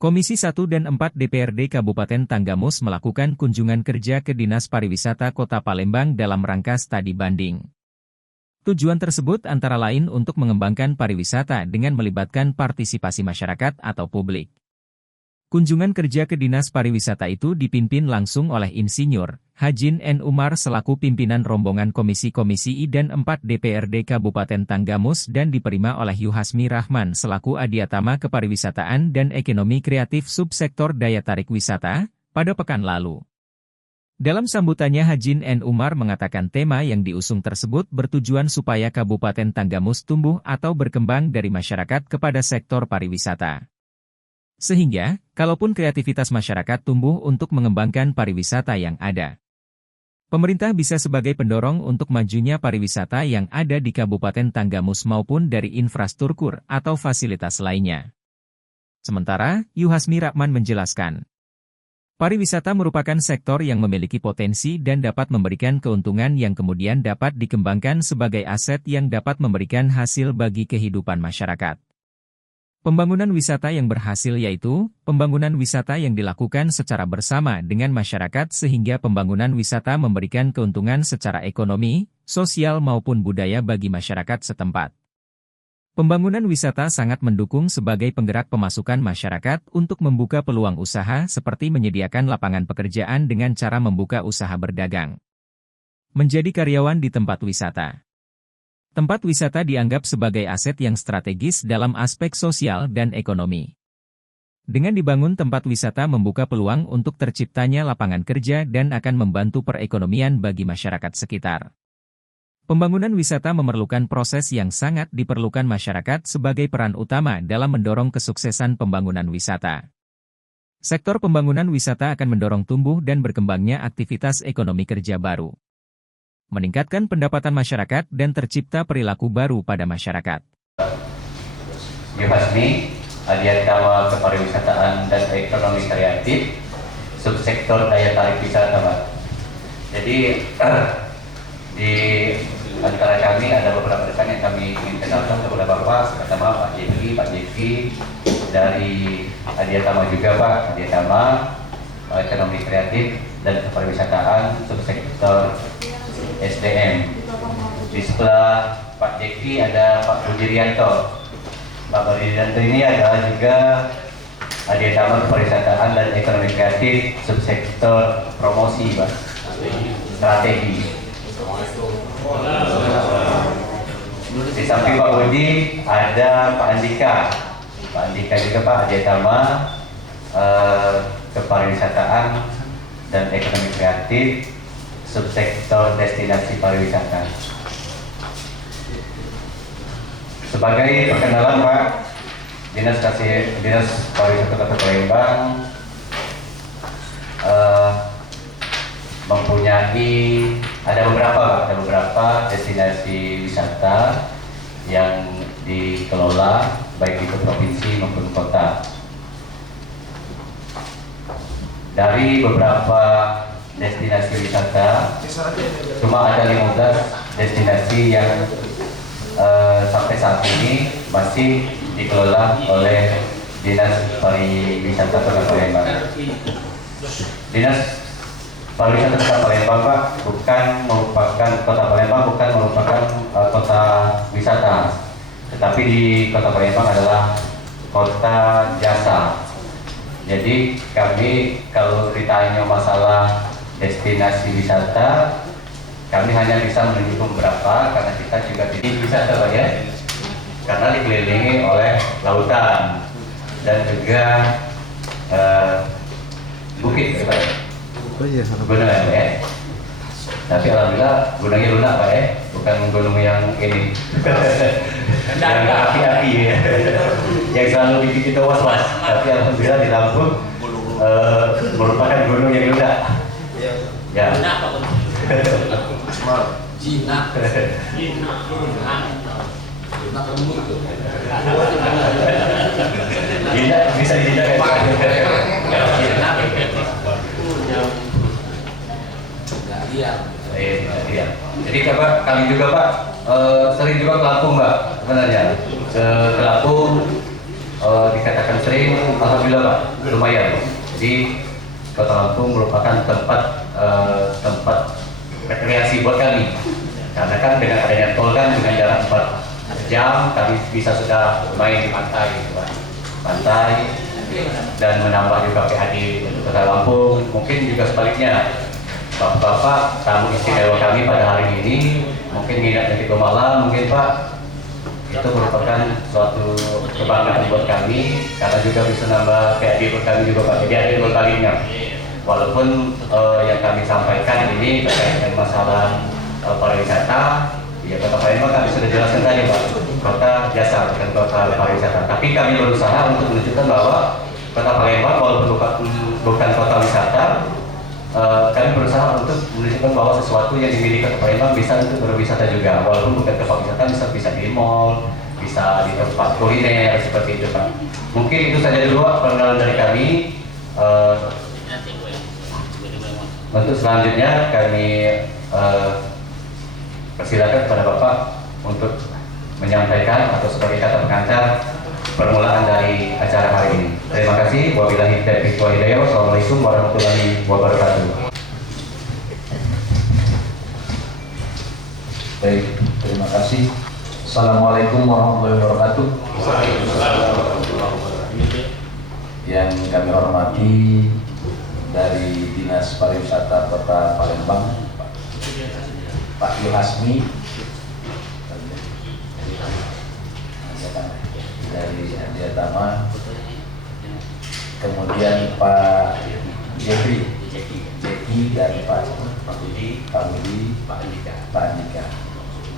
Komisi 1 dan 4 DPRD Kabupaten Tanggamus melakukan kunjungan kerja ke Dinas Pariwisata Kota Palembang dalam rangka studi banding. Tujuan tersebut antara lain untuk mengembangkan pariwisata dengan melibatkan partisipasi masyarakat atau publik. Kunjungan kerja ke Dinas Pariwisata itu dipimpin langsung oleh Insinyur Hajin N. Umar selaku pimpinan rombongan Komisi I dan 4 DPRD Kabupaten Tanggamus dan diterima oleh Yuhasmi Rahman selaku Adiatama Kepariwisataan dan Ekonomi Kreatif Subsektor Daya Tarik Wisata, pada pekan lalu. Dalam sambutannya Hajin N. Umar mengatakan tema yang diusung tersebut bertujuan supaya Kabupaten Tanggamus tumbuh atau berkembang dari masyarakat kepada sektor pariwisata. Sehingga, kalaupun kreativitas masyarakat tumbuh untuk mengembangkan pariwisata yang ada, pemerintah bisa sebagai pendorong untuk majunya pariwisata yang ada di Kabupaten Tanggamus maupun dari infrastruktur atau fasilitas lainnya. Sementara, Yuhasmi Rahman menjelaskan, pariwisata merupakan sektor yang memiliki potensi dan dapat memberikan keuntungan yang kemudian dapat dikembangkan sebagai aset yang dapat memberikan hasil bagi kehidupan masyarakat. Pembangunan wisata yang berhasil yaitu pembangunan wisata yang dilakukan secara bersama dengan masyarakat sehingga pembangunan wisata memberikan keuntungan secara ekonomi, sosial maupun budaya bagi masyarakat setempat. Pembangunan wisata sangat mendukung sebagai penggerak pemasukan masyarakat untuk membuka peluang usaha seperti menyediakan lapangan pekerjaan dengan cara membuka usaha berdagang, menjadi karyawan di tempat wisata. Tempat wisata dianggap sebagai aset yang strategis dalam aspek sosial dan ekonomi. Dengan dibangun tempat wisata membuka peluang untuk terciptanya lapangan kerja dan akan membantu perekonomian bagi masyarakat sekitar. Pembangunan wisata memerlukan proses yang sangat diperlukan masyarakat sebagai peran utama dalam mendorong kesuksesan pembangunan wisata. Sektor pembangunan wisata akan mendorong tumbuh dan berkembangnya aktivitas ekonomi kerja baru, meningkatkan pendapatan masyarakat dan tercipta perilaku baru pada masyarakat. Yuhasmi, Adiatama Kepariwisataan dan Ekonomi Kreatif, Subsektor Daya Tarik Wisata, Pak. Jadi di antara kami ada beberapa rekan yang kami ingin kenalkan kepada Bapak. Pertama Pak Jeki dari Adiatama juga, Pak. Adiatama Ekonomi Kreatif dan Kepariwisataan, Subsektor SDM. Di sebelah Pak Jeki ada Pak Budirianto. Pak Budirianto ini adalah juga Adiatama Kepariwisataan dan Ekonomi Kreatif Subsektor Promosi, Pak. Strategi. Di samping Pak Budi ada Pak Andika. Pak Andika juga Pak Adiatama Kepariwisataan dan Ekonomi Kreatif Subsektor Destinasi Pariwisata. Sebagai perkenalan, Pak, Dinas Pariwisata Kota Palembang mempunyai ada beberapa destinasi wisata yang dikelola baik itu provinsi maupun kota. Dari beberapa destinasi wisata, cuma ada 15 destinasi yang sampai saat ini masih dikelola oleh Dinas Pariwisata Kota Palembang. Dinas Pariwisata Kota Palembang, Pak, bukan merupakan kota wisata, tetapi di Kota Palembang adalah kota jasa. Jadi kami kalau ditanya masalah destinasi wisata, kami hanya bisa menunjukkan beberapa karena kita juga di wisata, Pak, ya, karena dikelilingi oleh lautan dan juga bukit, Pak. Gunung, ya. Tapi alhamdulillah gunungnya lunak, Pak, ya, bukan gunung yang ini yang api-api, ya, yang selalu bikin kita was-was. Tapi alhamdulillah di Lampung merupakan gunung yang lunak. Ya. Jinak bisa dijinak ya. Iya. Jadi kami juga, Pak, sering juga ke Lampung, Pak, sebenarnya ke Lampung dikatakan sering, alhamdulillah Pak, lumayan. Jadi Kota Lampung merupakan tempat rekreasi buat kami. Karena kan dengan adanya tol kan dengan jarak 4 jam kami bisa sudah main di pantai, gitu Pak. Pantai dan menambah juga PAD untuk Kota Lampung. Mungkin juga sebaliknya, Bapak tamu istimewa kami pada hari ini mungkin nginap di malam, mungkin Pak, itu merupakan suatu kebanggaan buat kami karena juga bisa nambah PAD buat kami juga Pak. Jadi ada 2 kalinya. Walaupun yang kami sampaikan ini terkait dengan masalah pariwisata, ya Kota Palembang kami sudah jelaskan tadi Pak, kota jasa bukan kota pariwisata. Tapi kami berusaha untuk menunjukkan bahwa Kota Palembang walaupun bukan kota wisata, kami berusaha untuk menunjukkan bahwa sesuatu yang dimiliki Kota Palembang bisa untuk berwisata juga, walaupun bukan tempat wisata, bisa di mall, bisa di tempat kuliner seperti itu Pak. Mungkin itu saja dulu pengenalan dari kami. Untuk selanjutnya kami persilakan kepada Bapak untuk menyampaikan atau sebagai kata pengantar permulaan dari acara hari ini. Terima kasih. Wabillahi taufiq wal hidayah. Wassalamualaikum warahmatullahi wabarakatuh. Baik, terima kasih. Assalamualaikum warahmatullahi wabarakatuh. Yang kami hormati dari Dinas Pariwisata Kota Palembang, Pak Yuhasmi, dari Adiatama, kemudian Pak Jeffrey, dan Pak Budi, Pak Andika,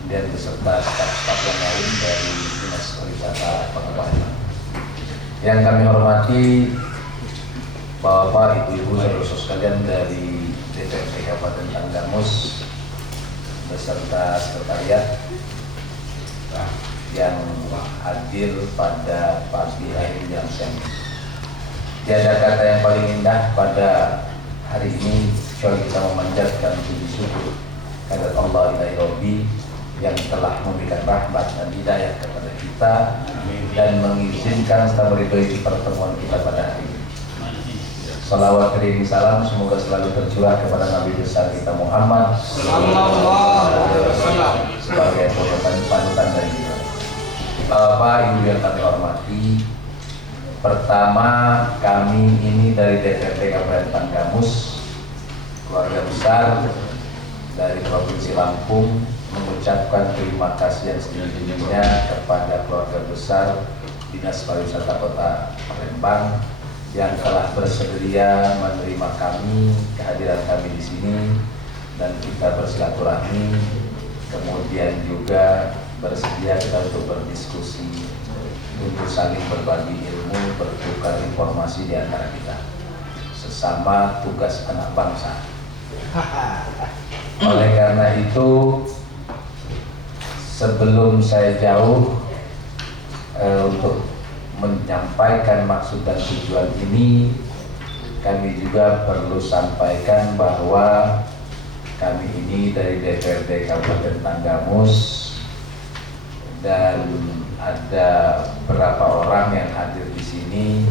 dan beserta staf-staf yang lain dari Dinas Pariwisata Kota Palembang. Yang kami hormati Bapak, Ibu-ibu, saudara sekalian dari DPRD Kabupaten Tanggamus beserta sekretariat yang hadir pada pagi hari yang semi. Tiada kata yang paling indah pada hari ini kecuali kita memanjatkan puji syukur kepada Allah Ilahi Rabbi yang telah memberikan rahmat dan hidayah kepada kita dan mengizinkan serta meridhoi pertemuan kita pada hari ini. Salawat kirim salam semoga selalu tercurah kepada Nabi besar kita Muhammad sebagai panutan dari kita. Bapak Ibu yang kami hormati, pertama kami ini dari DPRD Kabupaten Tanggamus, keluarga besar dari Provinsi Lampung, mengucapkan terima kasih yang setinggi-tingginya kepada keluarga besar Dinas Pariwisata Kota Palembang yang telah bersedia menerima kami, kehadiran kami di sini, dan kita bersilaturahmi, kemudian juga bersedia kita untuk berdiskusi, untuk saling berbagi ilmu, bertukar informasi di antara kita, sesama tugas anak bangsa. Oleh karena itu, sebelum saya jauh untuk menyampaikan maksud dan tujuan ini, kami juga perlu sampaikan bahwa kami ini dari DPRD Kabupaten Tanggamus dan ada beberapa orang yang hadir di sini,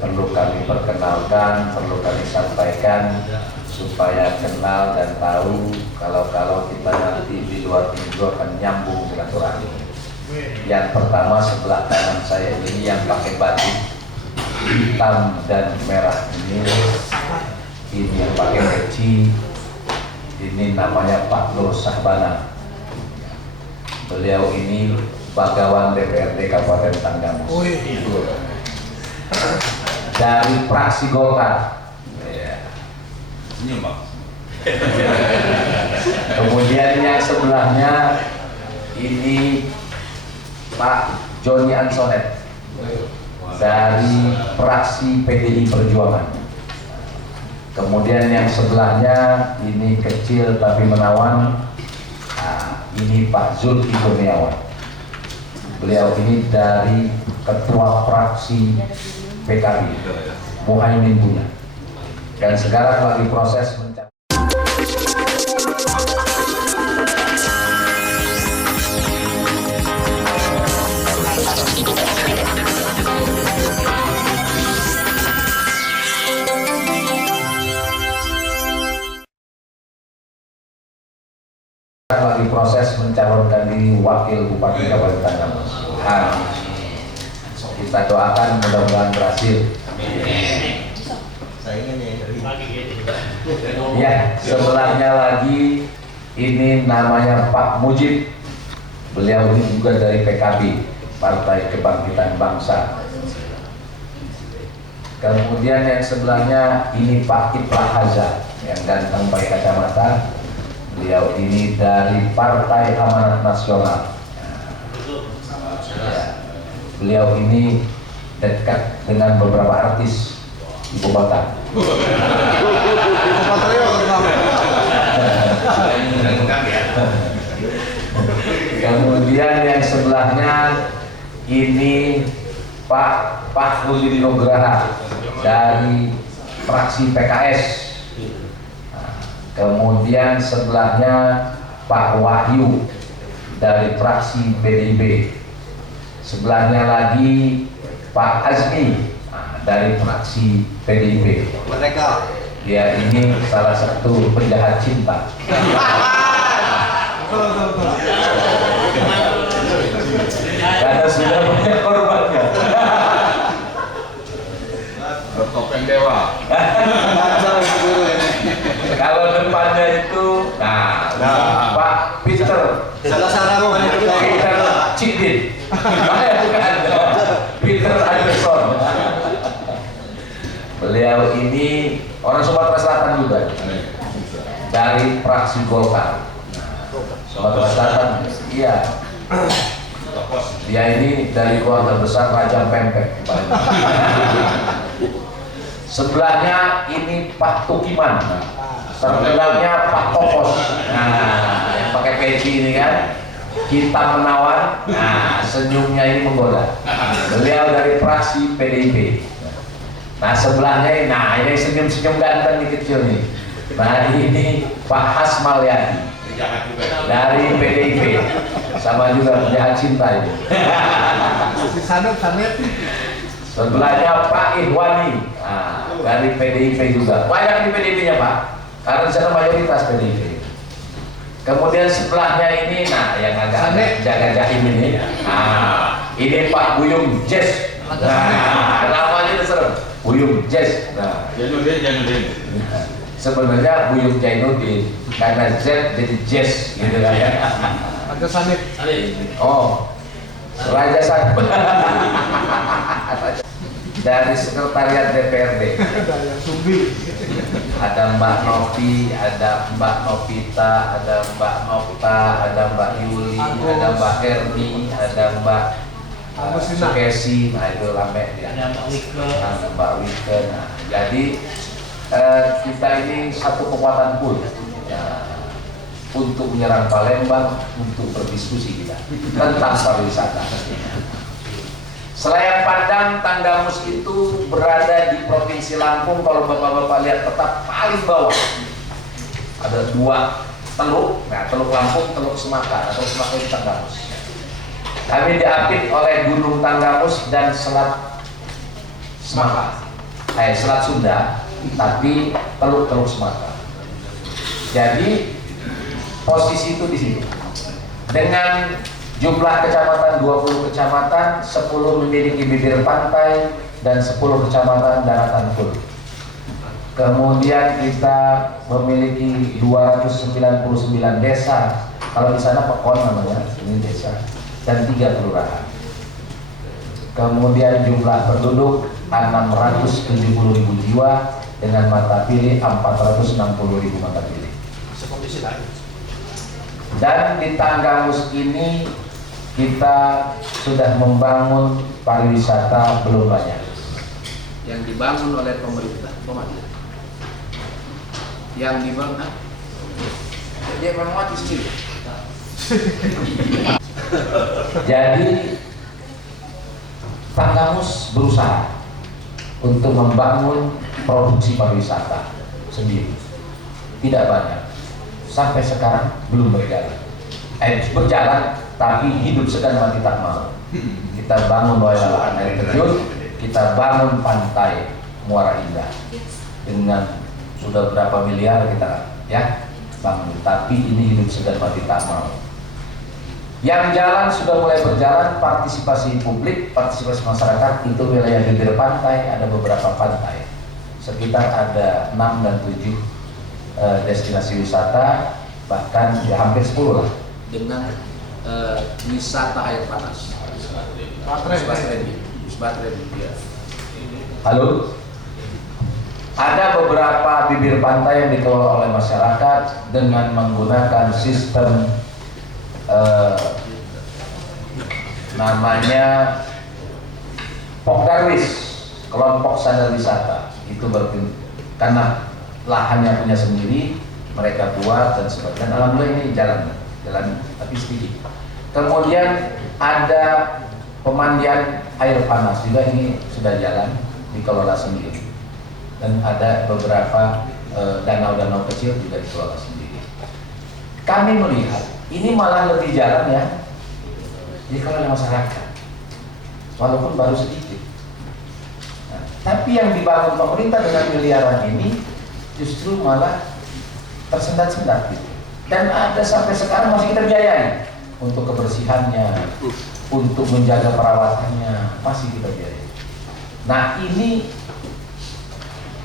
perlu kami perkenalkan, perlu kami sampaikan supaya kenal dan tahu kalau kita nanti di luar minggu akan nyambung silaturahmi. Yang pertama sebelah kanan saya ini yang pakai batik hitam dan merah ini yang pakai peci, ini namanya Pak Nur Sahbana. Beliau ini Bagawan DPRD Kabupaten Tanggamus dari fraksi Golkar. Kemudian yang sebelahnya ini Pak Joni Ansonet dari fraksi PDI Perjuangan. Kemudian yang sebelahnya ini kecil tapi menawan, ini Pak Zulkifli Kurniawan. Beliau ini dari ketua fraksi PKB Muhaimin Buna, dan sekarang lagi proses mencari lagi proses mencalonkan diri wakil Bupati Kabupaten Tanggamus. Kita doakan mudah-mudahan berhasil. Ya, sebelahnya lagi ini namanya Pak Mujib. Beliau ini juga dari PKB, Partai Kebangkitan Bangsa. Kemudian yang sebelahnya ini Pak Iflah Haza yang ganteng pakai kacamata. Beliau ini dari Partai Amanat Nasional. Ya. Beliau ini dekat dengan beberapa artis ibu kota. Kemudian yang sebelahnya ini Pak Fakhrudin Nugraha dari fraksi PKS. Kemudian sebelahnya Pak Wahyu dari fraksi PDIP. Sebelahnya lagi Pak Azmi dari fraksi PDIP. Dia ini salah satu penjahat cinta. Karena sudah banyak korbannya. Bertopeng dewa. Kalau depannya itu, Pak Peter. Salah sarang Peter Cidin. Bukan Peter Anderson. Beliau ini orang Sumatera Selatan juga, dari fraksi Golkar. Sumatera Selatan, iya. Dia ini dari keluarga besar Raja Pempek. Sebelahnya ini Pak Tukiman, sebelahnya Pak Kokos. Nah, yang pakai peci ini kan, hitam menawan. Nah, senyumnya ini menggoda. Beliau dari fraksi PDIP. Nah, sebelahnya ini, nah ini senyum-senyum ganteng nih kecil nih. Nah, ini Pak Hasmalyadi dari PDIP, sama juga penjahat cinta ini. Sebelahnya Pak Ihwani, dari PDIP juga. Banyak di PDIP-nya Pak, karena di sana mayoritas PDIP. Kemudian sebelahnya ini, nah yang agak jaga-jahim ini, ini Pak Buyung Jess. Nah, namanya itu serem, Buyung Jess. Nah, Jainuddin. sebenarnya Buyung Jainuddin, karena Z jadi Jess gitu kan ya. Ada Sanit. Oh, Raja San. Dari sekretariat DPRD. Ada Mbak Novi, ada Mbak Novita, ada Mbak Nokta, ada Mbak Yuli, ada Mbak Erni, ada Mbak Sukesi. Nah itu rame dia. Ada Mbak Wike. Nah, jadi kita ini satu kekuatan pun ya, untuk menyerang Palembang, untuk berdiskusi kita tentang pariwisata. Selain Padang, Tanggamus itu berada di Provinsi Lampung. Kalau bapak-bapak lihat tetap paling bawah. Ada dua teluk, nah Teluk Lampung, Teluk Semaka atau Semaka di Tanggamus. Kami diapit oleh Gunung Tanggamus dan Selat Semaka, Selat Sunda, tapi Teluk Semaka. Jadi posisi itu di situ. Dengan jumlah kecamatan 20 kecamatan, 10 memiliki bibir pantai dan 10 kecamatan daratan full. Kemudian kita memiliki 299 desa. Kalau di sana Pekon namanya, ini desa, dan 3 kelurahan. Kemudian jumlah penduduk 670.000 jiwa dengan mata pilih 460.000 mata pilih. Dan di Tanggamus ini kita sudah membangun pariwisata belum banyak yang dibangun oleh pemerintah. Yang dibangun dia memang mati sendiri. Jadi Tanggamus berusaha untuk membangun produksi pariwisata sendiri. Tidak banyak. Sampai sekarang belum berjalan. Berjalan, tapi hidup sedang mati tak mau. Kita bangun Wayang air terjun, kita bangun pantai Muara Indah dengan sudah berapa miliar kita, ya. bangun, tapi ini hidup sudah mati tak mau. Yang jalan sudah mulai berjalan, partisipasi publik, partisipasi masyarakat, itu wilayah bibir pantai, ada beberapa pantai. Sekitar ada 6 dan 7 destinasi wisata, bahkan ya hampir 10 lah, dengan wisata air panas. Halo? Ada beberapa bibir pantai yang dikelola oleh masyarakat dengan menggunakan sistem namanya Pokdarwis, kelompok sadar wisata. Itu karena lahannya punya sendiri, mereka buat dan sebagainya. Alhamdulillah ini jalan tapi sedikit. Kemudian ada pemandian air panas juga, ini sudah jalan, dikelola sendiri. Dan ada beberapa danau-danau kecil juga dikelola sendiri. Kami melihat ini malah lebih jalan ya dikelola masyarakat, walaupun baru sedikit. Nah, tapi yang dibangun pemerintah dengan miliaran ini justru malah tersendat-sendat gitu. Dan ada sampai sekarang masih kita biayai untuk kebersihannya, untuk menjaga perawatannya, masih kita biayai. Nah, ini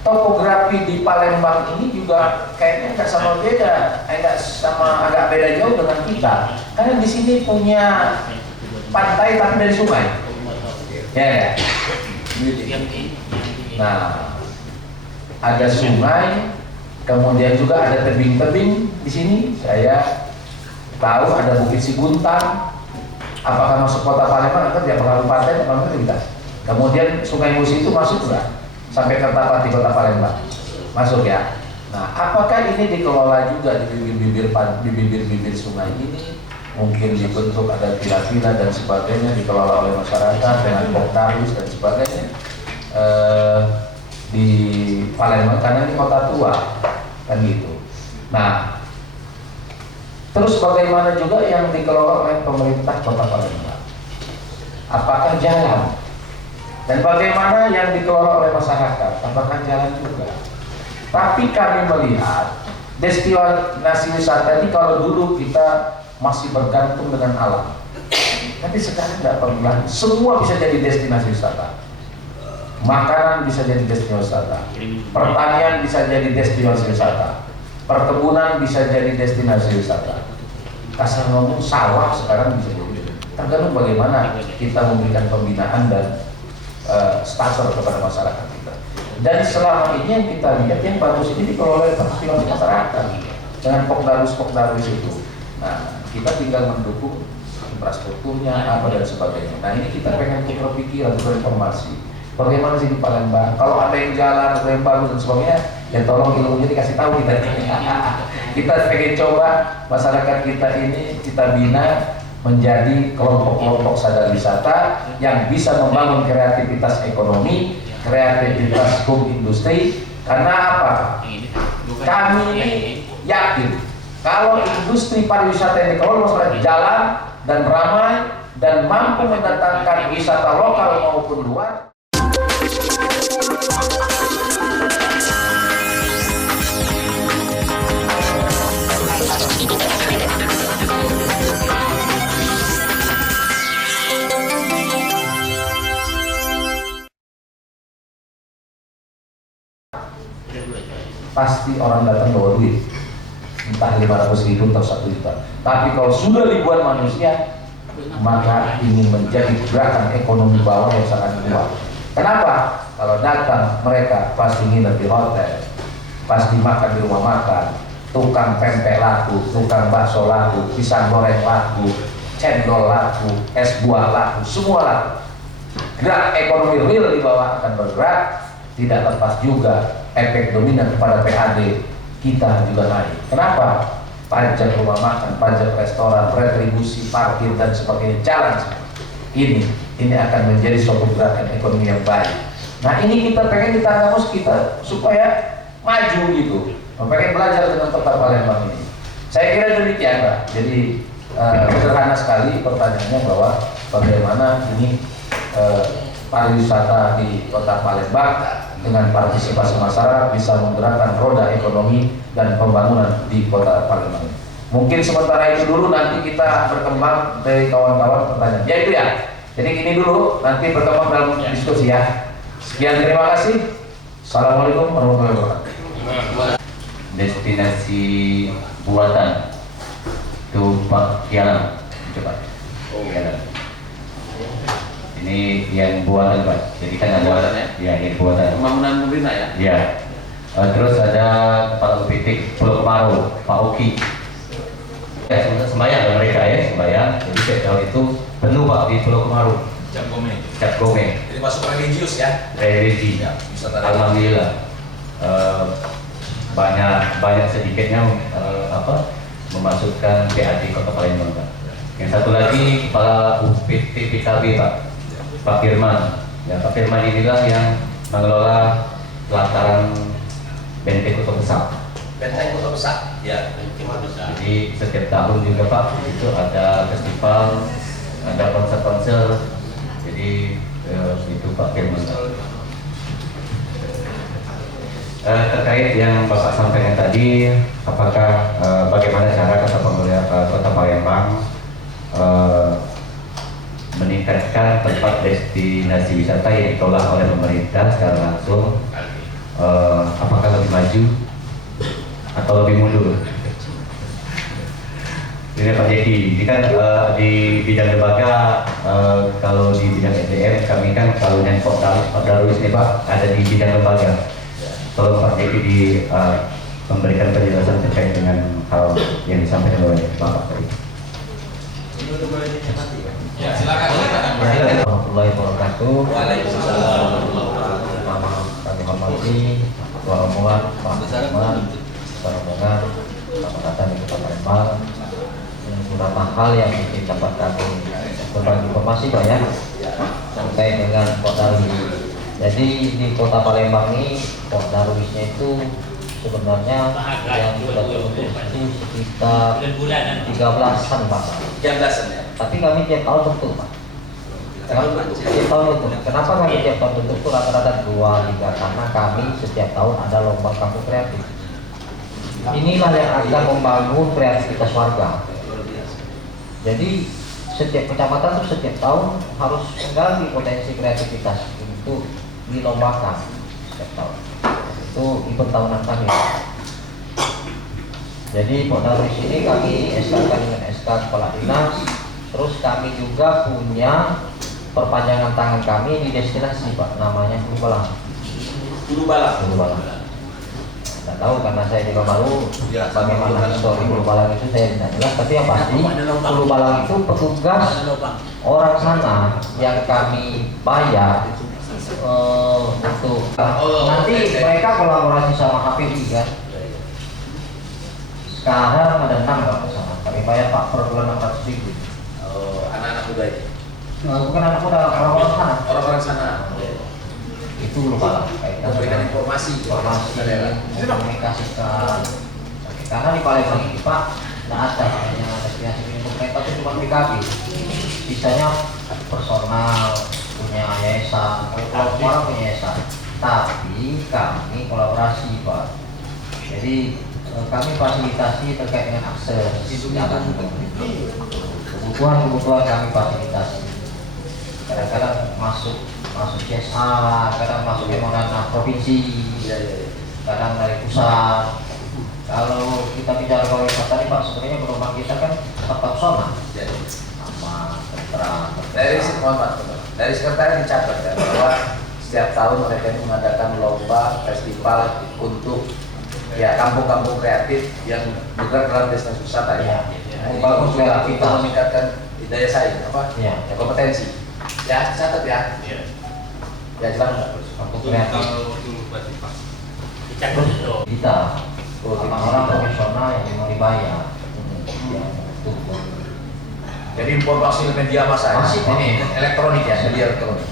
topografi di Palembang ini juga kayaknya nggak sama beda, agak beda jauh dengan kita. Karena di sini punya pantai tapi dari sungai, ya. Nah, ada sungai, kemudian juga ada tebing-tebing di sini. Saya tahu ada Bukit Siguntang. Apakah masuk kota Palembang atau tidak kabupaten atau tidak? Kemudian Sungai Musi itu masuk nggak? Sampai Kertapati kota Palembang masuk ya. Nah, apakah ini dikelola juga di bibir-bibir sungai ini? Mungkin dibentuk ada villa-villa dan sebagainya, dikelola oleh masyarakat dengan Pokdarwis dan sebagainya di Palembang, karena ini kota tua kan gitu. Nah, terus bagaimana juga yang dikelola oleh pemerintah kota Palembang? Apakah jalan? Dan bagaimana yang dikelola oleh masyarakat? Apakah jalan juga? Tapi kami melihat destinasi wisata ini, kalau dulu kita masih bergantung dengan alam, tapi sekarang tidak perlu. Semua bisa jadi destinasi wisata. Makanan bisa jadi destinasi wisata. Pertanian bisa jadi destinasi wisata. Perkebunan bisa jadi destinasi wisata. Kasar ngomong, sawah sekarang bisa jadi. Tergantung bagaimana kita memberikan pembinaan dan starter kepada masyarakat kita. Dan selama ini yang kita lihat yang bagus ini dikelola oleh partisipasi masyarakat dengan Pokdarwis itu. Nah, kita tinggal mendukung infrastrukturnya apa dan sebagainya. Nah, ini kita pengen tukar pikiran, tukar informasi. Bagaimana sih di Palembang? Kalau ada yang jalan, ada yang bagus dan sebagainya, ya tolong ilmunya dikasih tahu kita. Kita pengen coba masyarakat kita ini kita bina menjadi kelompok-kelompok sadar wisata yang bisa membangun kreativitas ekonomi, kreativitas industri. Karena apa? Kami ini yakin kalau industri pariwisata yang dikelola masyarakat jalan dan ramai dan mampu mendatangkan wisata lokal maupun luar. Pasti orang datang bawa duit, entah 500.000 atau 1 juta. Tapi kalau sudah ribuan manusia, maka ini menjadi gerakan ekonomi bawah yang sangat kuat. Kenapa? Kalau datang mereka pasti nginep di hotel, pasti makan di rumah makan, tukang pempek laku, tukang bakso laku, pisang goreng laku, cendol laku, es buah laku, semua laku. Gerak ekonomi real di bawah akan bergerak. Tidak lepas juga efek dominan kepada PAD kita juga naik. Kenapa? Pajak rumah makan, pajak restoran, retribusi, parkir dan sebagainya jalan. Ini akan menjadi suatu gerakan ekonomi yang baik. Nah, ini kita pengen di Tanggamus kita supaya maju gitu. Pengen belajar dengan kota Palembang ini. Saya kira demikian, Pak. Jadi sederhana sekali pertanyaannya bahwa bagaimana ini pariwisata di kota Palembang dengan partisipasi masyarakat bisa menggerakkan roda ekonomi dan pembangunan di Kota Palembang. Mungkin sementara itu dulu, nanti kita berkembang dari kawan-kawan pertanyaan. Ya itu ya. Jadi ini dulu, nanti berkembang dalam diskusi ya. Sekian, terima kasih. Assalamualaikum warahmatullahi wabarakatuh. Destinasi buatan itu Pak Kialang, coba. Kialang. Ini yang buatan Pak. Jadi kan ada Buatan ya? Ya, ini buatan. Pembangunan pemerintah ya. Ya. Terus ada Kepala BPT Pulau Kemarau, Pak Oki. Ya, sembahyang ya mereka ya, sembahyang. Jadi setiap tahun itu penuh Pak di Pulau Kemarau. Cap Gome. Jadi masuk religius ya. Religi. Ya, wisata religi. Alhamdulillah. Banyak sedikitnya memasukkan PAD Kota Palembang Pak. Yang satu lagi Kepala UPT PKB Pak Firman. Ya, Pak Firman inilah yang mengelola pelataran Benteng Kota Besar. Benteng Kota Besar. Ya. Jadi setiap tahun juga Pak itu ada festival, ada konser-konser. Jadi itu Pak Firman. Terkait yang Bapak sampaikan tadi, apakah bagaimana cara Kota Palembang meningkatkan tempat destinasi wisata yang dikelola oleh pemerintah secara langsung, apakah lebih maju atau lebih mundur? Ini Pak Jeki, ini kan di bidang lembaga, kalau di bidang SDM kami kan kalau yang Pak Darwis ini Pak ada di bidang lembaga. Tolong Pak Jeki memberikan penjelasan terkait dengan hal yang disampaikan oleh Bapak tadi. Ya, silakan. Warahmatullahi wabarakatuh. Waalaikumsalam. Kami hormati Ketua Rombongan Pak Firman, Ketua Rombongan, Bapak datang di Kota Palembang. Beberapa hal yang mungkin dapat kami berbagi informasi Pak ya terkait dengan Kota Darwis. Jadi di Kota Palembang ini Kota Darwisnya itu sebenarnya yang sudah terbentuk itu sekitar 13-an Pak. 13-an ya. Tapi kami tiap tahun bentuk Pak. Tiap tahun bentuk. Kenapa kami tiap tahun bentuk itu rata-rata 2-3? Karena kami setiap tahun ada lomba kampung kreatif. Inilah yang akan membangun kreativitas warga. Jadi setiap kecamatan itu setiap tahun harus menggali potensi kreativitas untuk dilombakan setiap tahun. Itu event tahunan kami. Jadi Kota Darwis ini kami SK dengan SK Kepala Dinas. Terus kami juga punya perpanjangan tangan kami di destinasi Pak, namanya Hulu Balang. Hulu Balang. Hulu Balang. Tidak tahu karena saya juga baru bagaimana histori Hulu Balang itu saya tidak jelas. Tapi yang pasti Hulu Balang itu petugas orang sana yang kami bayar untuk nanti mereka kolaborasi sama HPI kan. Sekarang ada 6 kalau sama. Kami bayar Pak per bulan 600.000. Anak-anak muda ini. Bukan anak muda, orang-orang sana. Orang-orang sana. Itu lupa lah. Memberikan informasi. Komunikasikan. Karena di Palembang ini Pak tidak ada hanya destinasi untuk mereka itu cuma PKB. Sisanya personal punya yayasan, kalau orang punya yayasan. Tapi kami kolaborasi Pak. Jadi kami fasilitasi terkait dengan akses kebutuhan kami fasilitasi. Kadang-kadang masuk CSA, kadang masuk dana provinsi, kadang dari pusat. Kalau kita bicara pariwisata nih Pak, sebenarnya perubahan kita kan tetap zona sama dari sekretariat dicatat ya bahwa setiap tahun mereka ini mengadakan lomba festival untuk ya kampung-kampung kreatif yang bergerak dalam destinasi wisata ya. Bagus juga kita meningkatkan daya saing ya kompetensi. Ya catat ya. Ya jelas kampung kreatif. Kita orang-orang profesional yang mau dibayar. Jadi informasi media massa ini elektronik ya, media elektronik.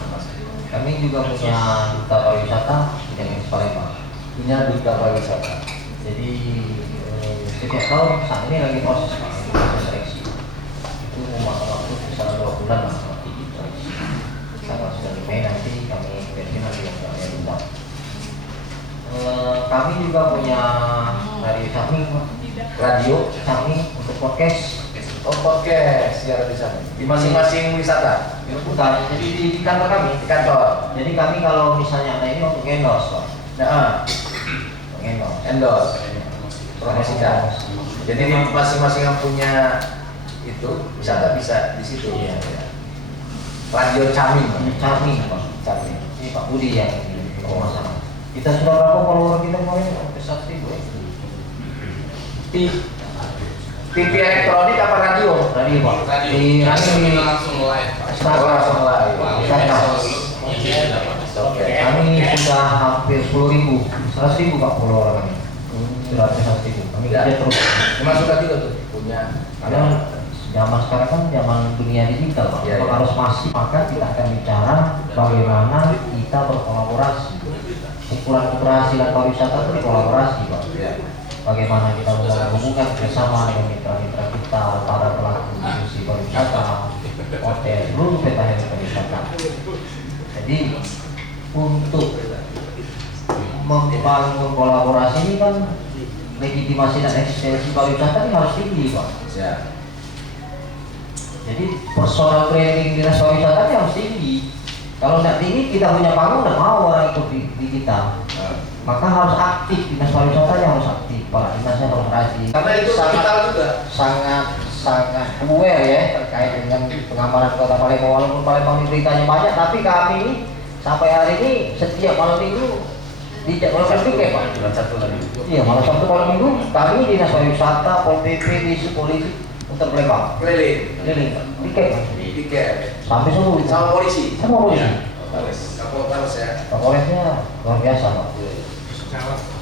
Kami juga punya duta pariwisata yang di Palembang. Punya duta pariwisata. Jadi setiap tahun saat ini lagi proses seleksi. Itu memakan waktu sekitar 2 bulan lah. Tanggal 9 Mei nanti kami nanti yang diundang. Kami juga punya radio Caming, Radio, Caming untuk podcast. oh podcast siaran di sana. Di masing-masing wisata. Bukan, jadi di kantor kami. Di kantor. Jadi kami kalau misalnya ada ini untuk endorse, Pak. Nah, Untuk endorse. endorse. Promosikan. Jadi di masing-masing yang punya itu wisata bisa di situ. Iya. Radio Caming. Caming, Pak. Caming. Ini Pak Budi yang masalah. Kita sudah berapa follower kita kemarin? Hampir 1.000 ya. TV elektronik apa radio? Radio, Pak. Di radio langsung live. Oh, langsung live. Oke. Kami sudah hampir 10.000, 100.000 Pak follower kami. Sudah hampir 100.000. Kami Ya. kerja terus. Memang suka juga tuh punya. Karena zaman sekarang kan zaman dunia digital, Pak. Iya, Kalau iya. harus masif, maka kita akan bicara bagaimana kita berkolaborasi. Ukuran keberhasilan pariwisata itu kolaborasi, Pak. Ya. Bagaimana kita membangun hubungan bersama dengan mitra-mitra kita, para pelaku industri pariwisata, hotel, seluruh petahana pariwisata. Jadi untuk membangun kolaborasi ini kan legitimasi dan eksistensi pariwisata ini harus tinggi, Pak. Ya. Jadi personal branding dinas pariwisata ini harus tinggi. Kalau tidak tinggi, kita punya panggung dan mau orang ikut di kita. Maka harus aktif, dinas pariwisatanya harus aktif, para dinasnya harus rajin. Karena itu kapital juga. sangat aware ya terkait dengan pengamanan Kota Palembang. Walaupun Palembang beritanya banyak, tapi kami ini sampai hari ini setiap malam minggu tidak melakukan piket, Pak. Bulan satu lagi. Iya, malam Sabtu malam minggu kami dinas pariwisata, Pol PP, polisi untuk Palembang Keliling. keliling piket, Pak. Tiket. Sampai subuh Sama polisi. sama polisi. Kapolres ya. Kapolresnya luar biasa, Pak.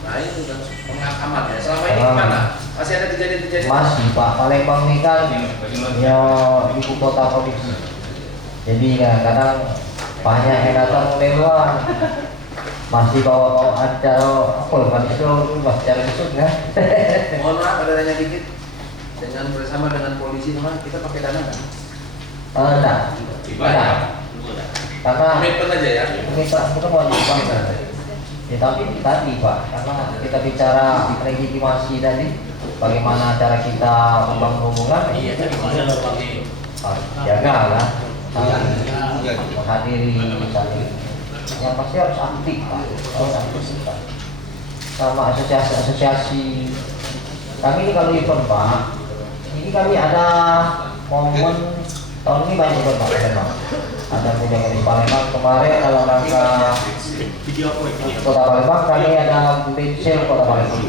Nah ini udah pengalaman ya. Selama ini gimana? Masih ada kejadian-kejadian? Masih, Pak. Palembang ini kan ya ibu kota provinsi. Jadi kadang-kadang banyak yang datang dari luar. Masih bawa acara apa ya? Masih acara besok kan? Mohon maaf ada nanya dikit. Dengan bersama dengan polisi teman kita pakai dana kan? Enggak. Enggak. Karena Komitmen aja ya. kita mau dibangun. Ya, tapi tadi Pak, karena kita bicara legitimasi tadi, bagaimana cara kita membangun hubungan, harus jaga lah, saling menghadiri, saling, yang pasti harus aktif Pak, harus aktif Pak. Sama asosiasi-asosiasi, kami ini kalau event Pak, ini kami ada momen tahun ini banyak event Pak, memang. Ada Mujangan di Palembang kemarin dalam rangka Kota Palembang, kami ada Bridge Sale Kota Palembang.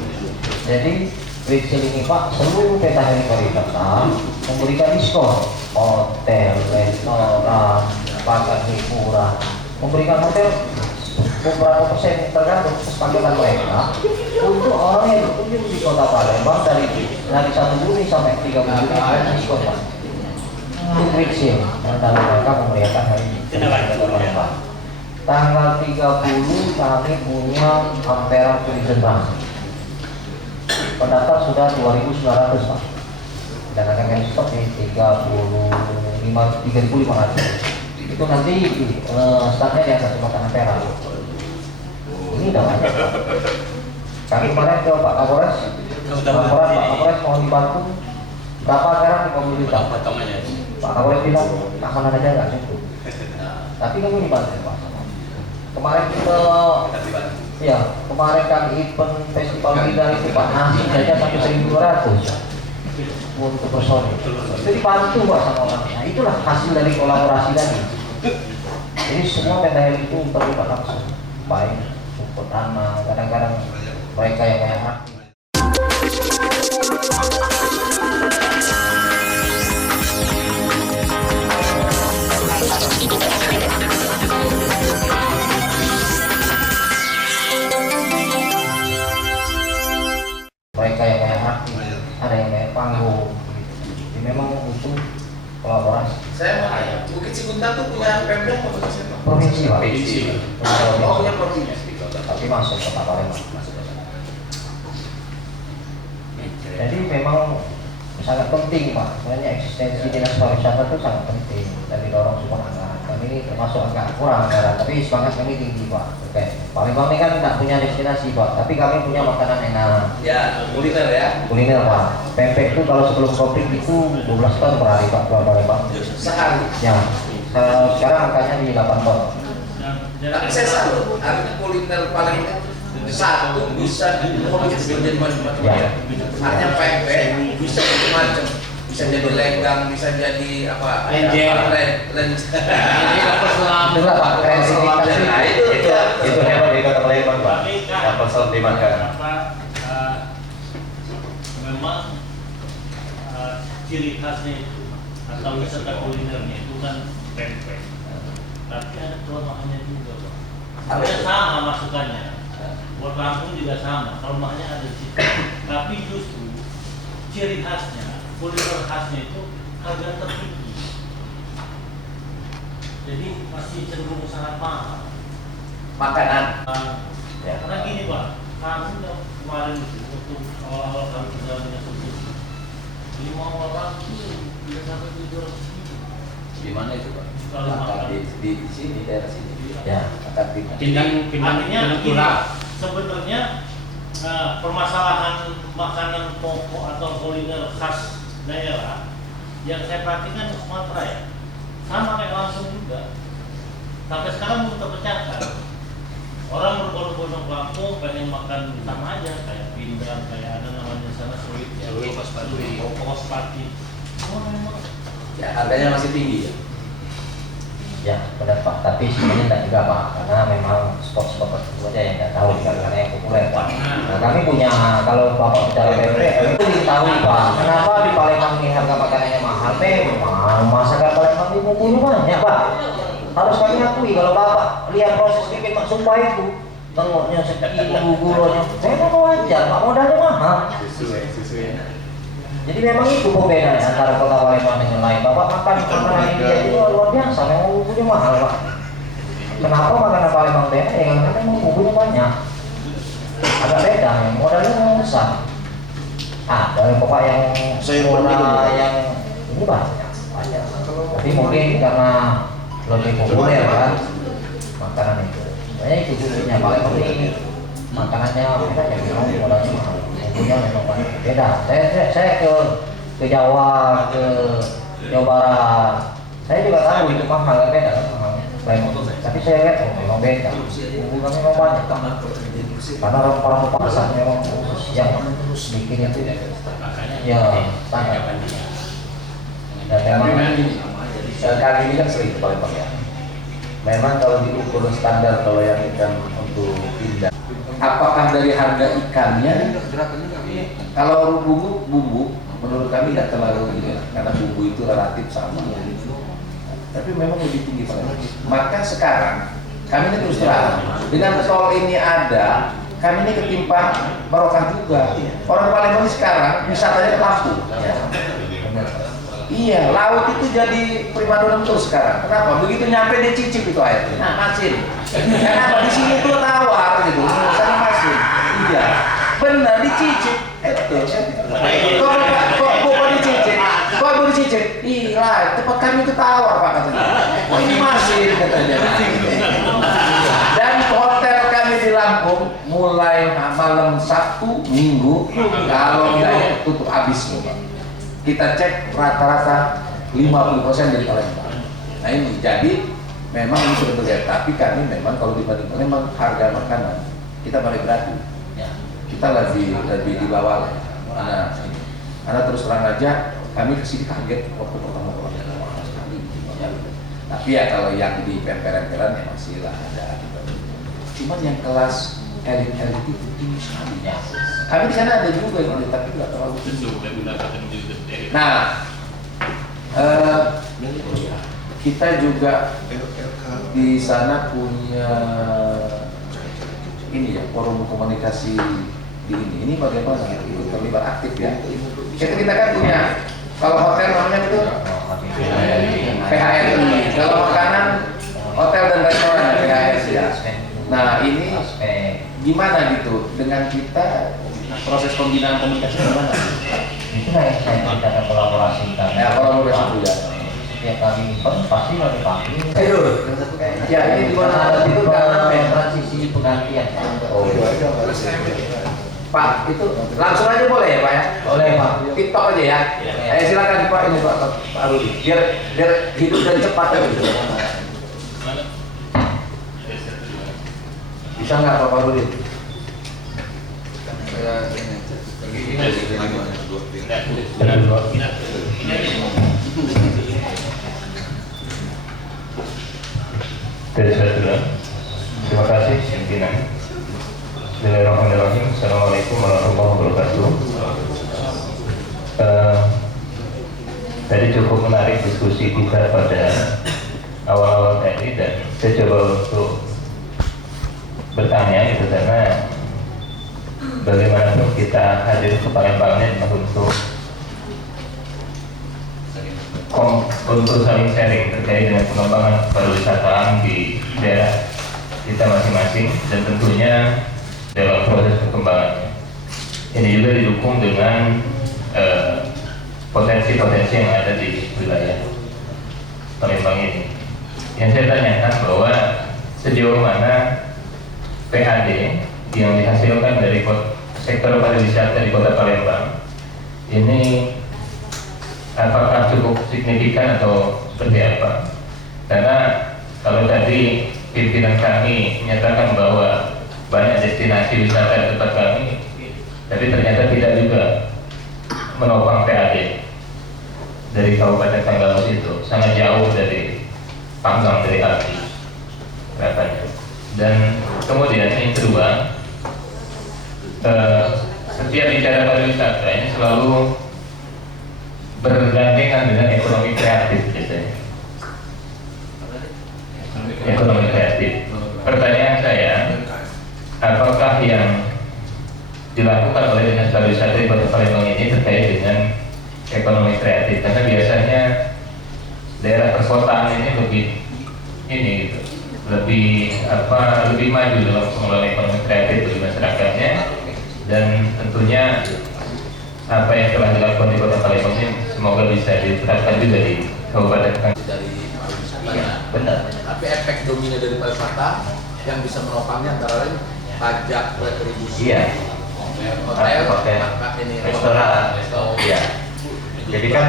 Jadi Bridge Sale ini Pak, seluruh petahana pariwisata memberikan diskon hotel, restoran, pakan hiburan, memberikan hotel beberapa persen tergantung kesepakatan mereka untuk orang yang berkunjung di Kota Palembang dari 1 Juni sampai 30 Juni ada diskon Pak. Untuk Bridge Sale dalam rangka memeriahkan hari Palembang. Tanggal 30 kami punya Ampera Tourism Run. Pendaftar sudah 2.900 Pak. Dan akan kami stok di 3.500. Itu nanti startnya di atas Jembatan Ampera. Ini udah banyak Pak. Kami kemarin ke Pak Kapolres. Pak Kapolres mohon dibantu. Berapa sekarang 50 juta? Pak Kapolres bilang makanan aja nggak cukup. Tapi kami dibantu Pak. Kemarin kita, ya kemarin kan event festival kita itu Pak, nasi saja sampai 1.200 untuk personil. Itu dibantu Pak sama orang. Nah itulah hasil dari kolaborasi tadi. Jadi semua petahana itu terlibat langsung, baik support anak, kadang-kadang mereka yang banyak aktif. Mereka yang banyak aktif, ada yang banyak panggung. Jadi memang butuh kolaborasi. Saya mau tanya, Bukit Cikunta tuh punya Pemda apa punya siapa? Provinsi Pak. Oh punya provinsi. Tapi masuk ke Kota Palembang. Jadi memang sangat penting Pak. Sebenarnya eksistensi dinas pariwisata itu sangat penting dan didorong support anggaran. Kami ini termasuk agak kurang anggaran, tapi semangat kami tinggi Pak. Oke. Palembang ini kan tidak punya destinasi Pak, tapi kami punya makanan enak. Ya, kuliner ya. Kuliner Pak. Pempek itu kalau sebelum Covid itu 12 ton per hari Pak keluar Palembang. Sehari. Ya. Sekarang angkanya di 8 ton. Tapi saya salut, artinya kuliner Palembang satu bisa dimodifikasi menjadi macam-macam. Ya. Artinya pempek bisa macam-macam. Bisa jadi lenggang, bisa jadi apa? Itulah Pak, kreativitas Nah itu hebat dari kota Palembang Pak. Yang person dimakan. Memang ciri khasnya itu atau wisata kulinernya itu kan pempek. Tapi ada kelemahannya juga Pak. Sebenarnya sama masukannya. Buat Lampung juga sama, kelemahannya ada di situ. Tapi justru ciri khasnya, kuliner khasnya itu harga tertinggi. Jadi masih cenderung sangat mahal. Makanan. Ya. Karena gini Pak, kami kemarin itu waktu awal-awal kami berjalannya sebelum 5 orang itu bisa sampai 700 ribu. Di mana itu Pak? Kalau makan Di sini, daerah sini. Ya. Akad di artinya gini, sebenarnya permasalahan makanan pokok atau kuliner khas daerah yang saya perhatikan di Sumatera ya sama kayak Lampung juga. Sampai sekarang belum terpecahkan. Orang berbondong-bondong ke Lampung pengen makan sama aja kayak pindang, kayak ada namanya sana sulit ya, kokos pati. Oh memang. Ya, harganya masih tinggi ya. Ya, benar Pak. Tapi sebenarnya tidak juga Pak, karena memang spot-spot tertentu aja yang tidak tahu karena yang populer Pak. Nah, kami punya kalau Bapak bicara pempek, itu diketahui Pak. Kenapa di Palembang ini harga makanannya mahal? Memang masakan Palembang ini bumbunya banyak Pak. Harus kami akui kalau Bapak lihat proses bikin Mak Sumpah itu, tengoknya sekilo, gulonya, memang wajar Pak, modalnya mahal. Jadi memang itu pembedaan antara kota Palembang dengan lain. Bapak makan makanan India itu luar biasa, memang bumbunya mahal Pak. Kenapa makanan Palembang beda? Ya karena memang bumbunya banyak. Agak beda, modalnya memang besar. Dari Bapak yang murah yang ini banyak. Tapi mungkin karena lebih populer kan makanan itu. Sebenarnya itu bumbunya Palembang ini makanannya beda ya, memang modalnya mahal. Bumbunya memang banyak beda. Saya ke Jawa, ke Jawa Barat, saya juga tahu itu mahal beda kan mahal. Tapi saya lihat memang beda. Bumbunya memang banyak kan. Karena orang-orang pasar memang khusus yang bikin itu ya sangat. Dan memang Kali ini kan sering ke Palembang ya. Memang kalau diukur standar kalau yang ikan untuk pindang, apakah dari harga ikannya? Kalau bumbu menurut kami tidak terlalu ini karena bumbu itu relatif sama. Tapi memang lebih tinggi Palembang. Maka sekarang kami ini terus terang dengan tol ini ada, kami ini ketimpa barokah juga. Orang Palembang sekarang wisatanya ke Lampung. Iya, laut itu jadi primadona betul sekarang. Kenapa? Begitu nyampe dia cicip itu air. Nah, masin. Kenapa? Di sini tuh tawar gitu. Misalnya masin. Iya. Benar dicicip. Kok dicicip? Kok dicicip? Iya, tempat kami itu tawar Pak katanya. Oh ini masin katanya. Dan hotel kami di Lampung mulai malam Sabtu, Minggu kalau tidak tutup habis loh Pak. Kita cek rata-rata 50% dari Palembang. Nah ini jadi memang ini sudah berbeda. Tapi kami memang kalau dibandingkan memang harga makanan kita paling gratis. Kita lebih di bawah lah. Karena terus terang aja kami kesini kaget waktu pertama mahal sekali. Tapi ya kalau yang di pemperan-peran ya masih lah ada. Cuman yang kelas elit-elit itu tinggi sekali ya. Kami di sana ada juga yang tapi nggak terlalu tinggi. Nah, kita juga di sana punya ini ya forum komunikasi di ini. Ini bagaimana ikut terlibat aktif ya? Kita kan punya kalau hotel namanya itu PHRI. Kalau makanan hotel dan restoran PHRI ya. Nah ini gimana gitu dengan kita proses pembinaan komunikasi gimana? itulah yang saya ceritakan kolaborasi kami. Ya kolaborasi itu ya. Setiap kami event pasti lagi pagi. Ya ini di mana itu karena transisi penggantian. Oh, Pak, itu langsung aja boleh ya Pak ya? Boleh Pak. TikTok aja ya. Silakan Pak ini Pak Rudi. Biar hidup dan cepat ya. Bisa nggak Pak Rudi? Terima kasih pimpinan. Bismillahirrahmanirrahim. Assalamualaikum warahmatullahi wabarakatuh. Tadi cukup menarik diskusi kita pada awal-awal tadi, dan saya coba untuk bertanya gitu, karena bagaimanapun kita hadir ke Palembang untuk saling sharing terkait dengan pengembangan pariwisata di daerah kita masing-masing, dan tentunya dalam proses perkembangannya ini juga didukung dengan potensi-potensi yang ada di wilayah Palembang ini. Yang saya tanyakan bahwa sejauh mana PAD yang dihasilkan dari sektor pariwisata di Kota Palembang ini apakah cukup signifikan atau seperti apa? Karena kalau tadi pimpinan kami menyatakan bahwa banyak destinasi wisata di tempat kami, tapi ternyata tidak juga menopang PAD dari Kabupaten Tanggamus itu, sangat jauh dari panggang dari api katanya. Dan kemudian yang kedua, setiap bicara pariwisata ini selalu bergandengan dengan ekonomi kreatif biasanya. Ekonomi kreatif. Pertanyaan saya, apakah yang dilakukan oleh Dinas Pariwisata di Kota Palembang ini terkait dengan ekonomi kreatif? Karena biasanya daerah perkotaan ini gitu, lebih maju dalam pengelolaan ekonomi kreatif bagi masyarakatnya, dan tentunya apa yang telah dilakukan di Kota Palembang ini semoga bisa diterapkan juga di Kabupaten Tanggamus. Dari pariwisata. Benar. Tapi efek domino dari pariwisata yang bisa menopangnya antara lain pajak retribusi. Iya. Hotel, restoran. Iya. Jadi kan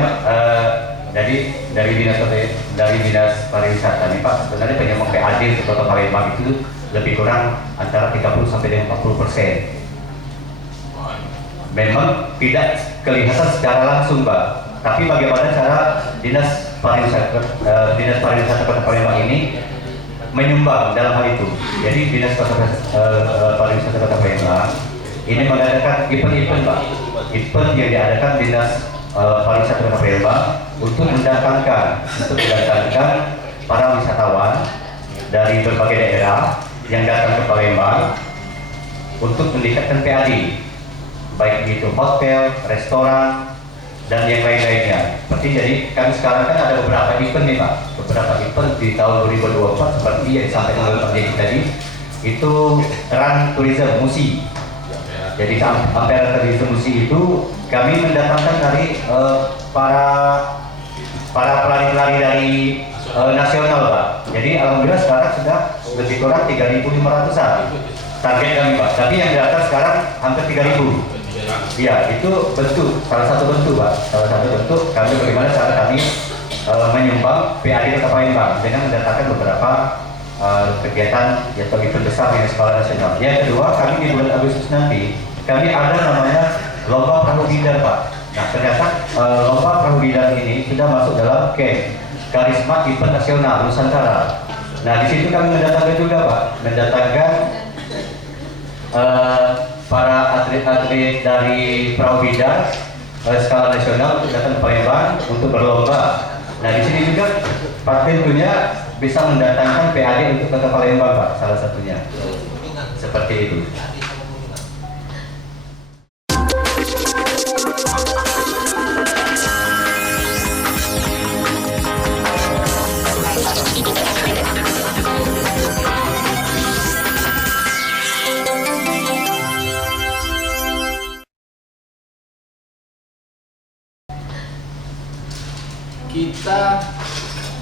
dari dinas pariwisata nih Pak, sebenarnya penyumbang PAD di Kota Palembang itu lebih kurang antara 30 sampai dengan 40%. Memang tidak kelihatan secara langsung Pak, tapi bagaimana cara dinas pariwisata Kota Palembang ini menyumbang dalam hal itu. Jadi dinas pariwisata Kota Palembang ini mengadakan event-event Pak, event yang diadakan dinas pariwisata Kota Palembang untuk mendatangkan para wisatawan dari berbagai daerah yang datang ke Palembang untuk meningkatkan PAD, baik itu hotel, restoran, dan yang lain-lainnya. Seperti jadi kami sekarang kan ada beberapa event nih Pak, beberapa event di tahun 2024 seperti yang disampaikan oleh Pak Dedi tadi, itu Run Tourism Musi. Jadi Ampera Tourism Musi itu kami mendatangkan dari para pelari-pelari dari nasional Pak. Jadi alhamdulillah sekarang sudah lebih kurang 3.500-an target kami Pak. Tapi yang datang sekarang hampir 3.000. Ya, itu bentuk, salah satu bentuk Pak. Salah satu bentuk kami bagaimana cara kami menyumbang PAD Kota Palembang dengan mendatangkan beberapa kegiatan atau event besar yang skala nasional. Yang kedua, kami di bulan Agustus nanti kami ada namanya Lomba Perahu Bidar Pak. Nah ternyata Lomba Perahu Bidar ini sudah masuk dalam Karisma Event Nasional Nusantara. Nah di situ kami mendatangkan juga Pak, mendatangkan para atlet-atlet dari perahu bidar skala nasional untuk datang ke Palembang untuk berlomba. Nah di sini juga Pak tentunya bisa mendatangkan PAD untuk Kota Palembang Pak, salah satunya seperti itu. Kita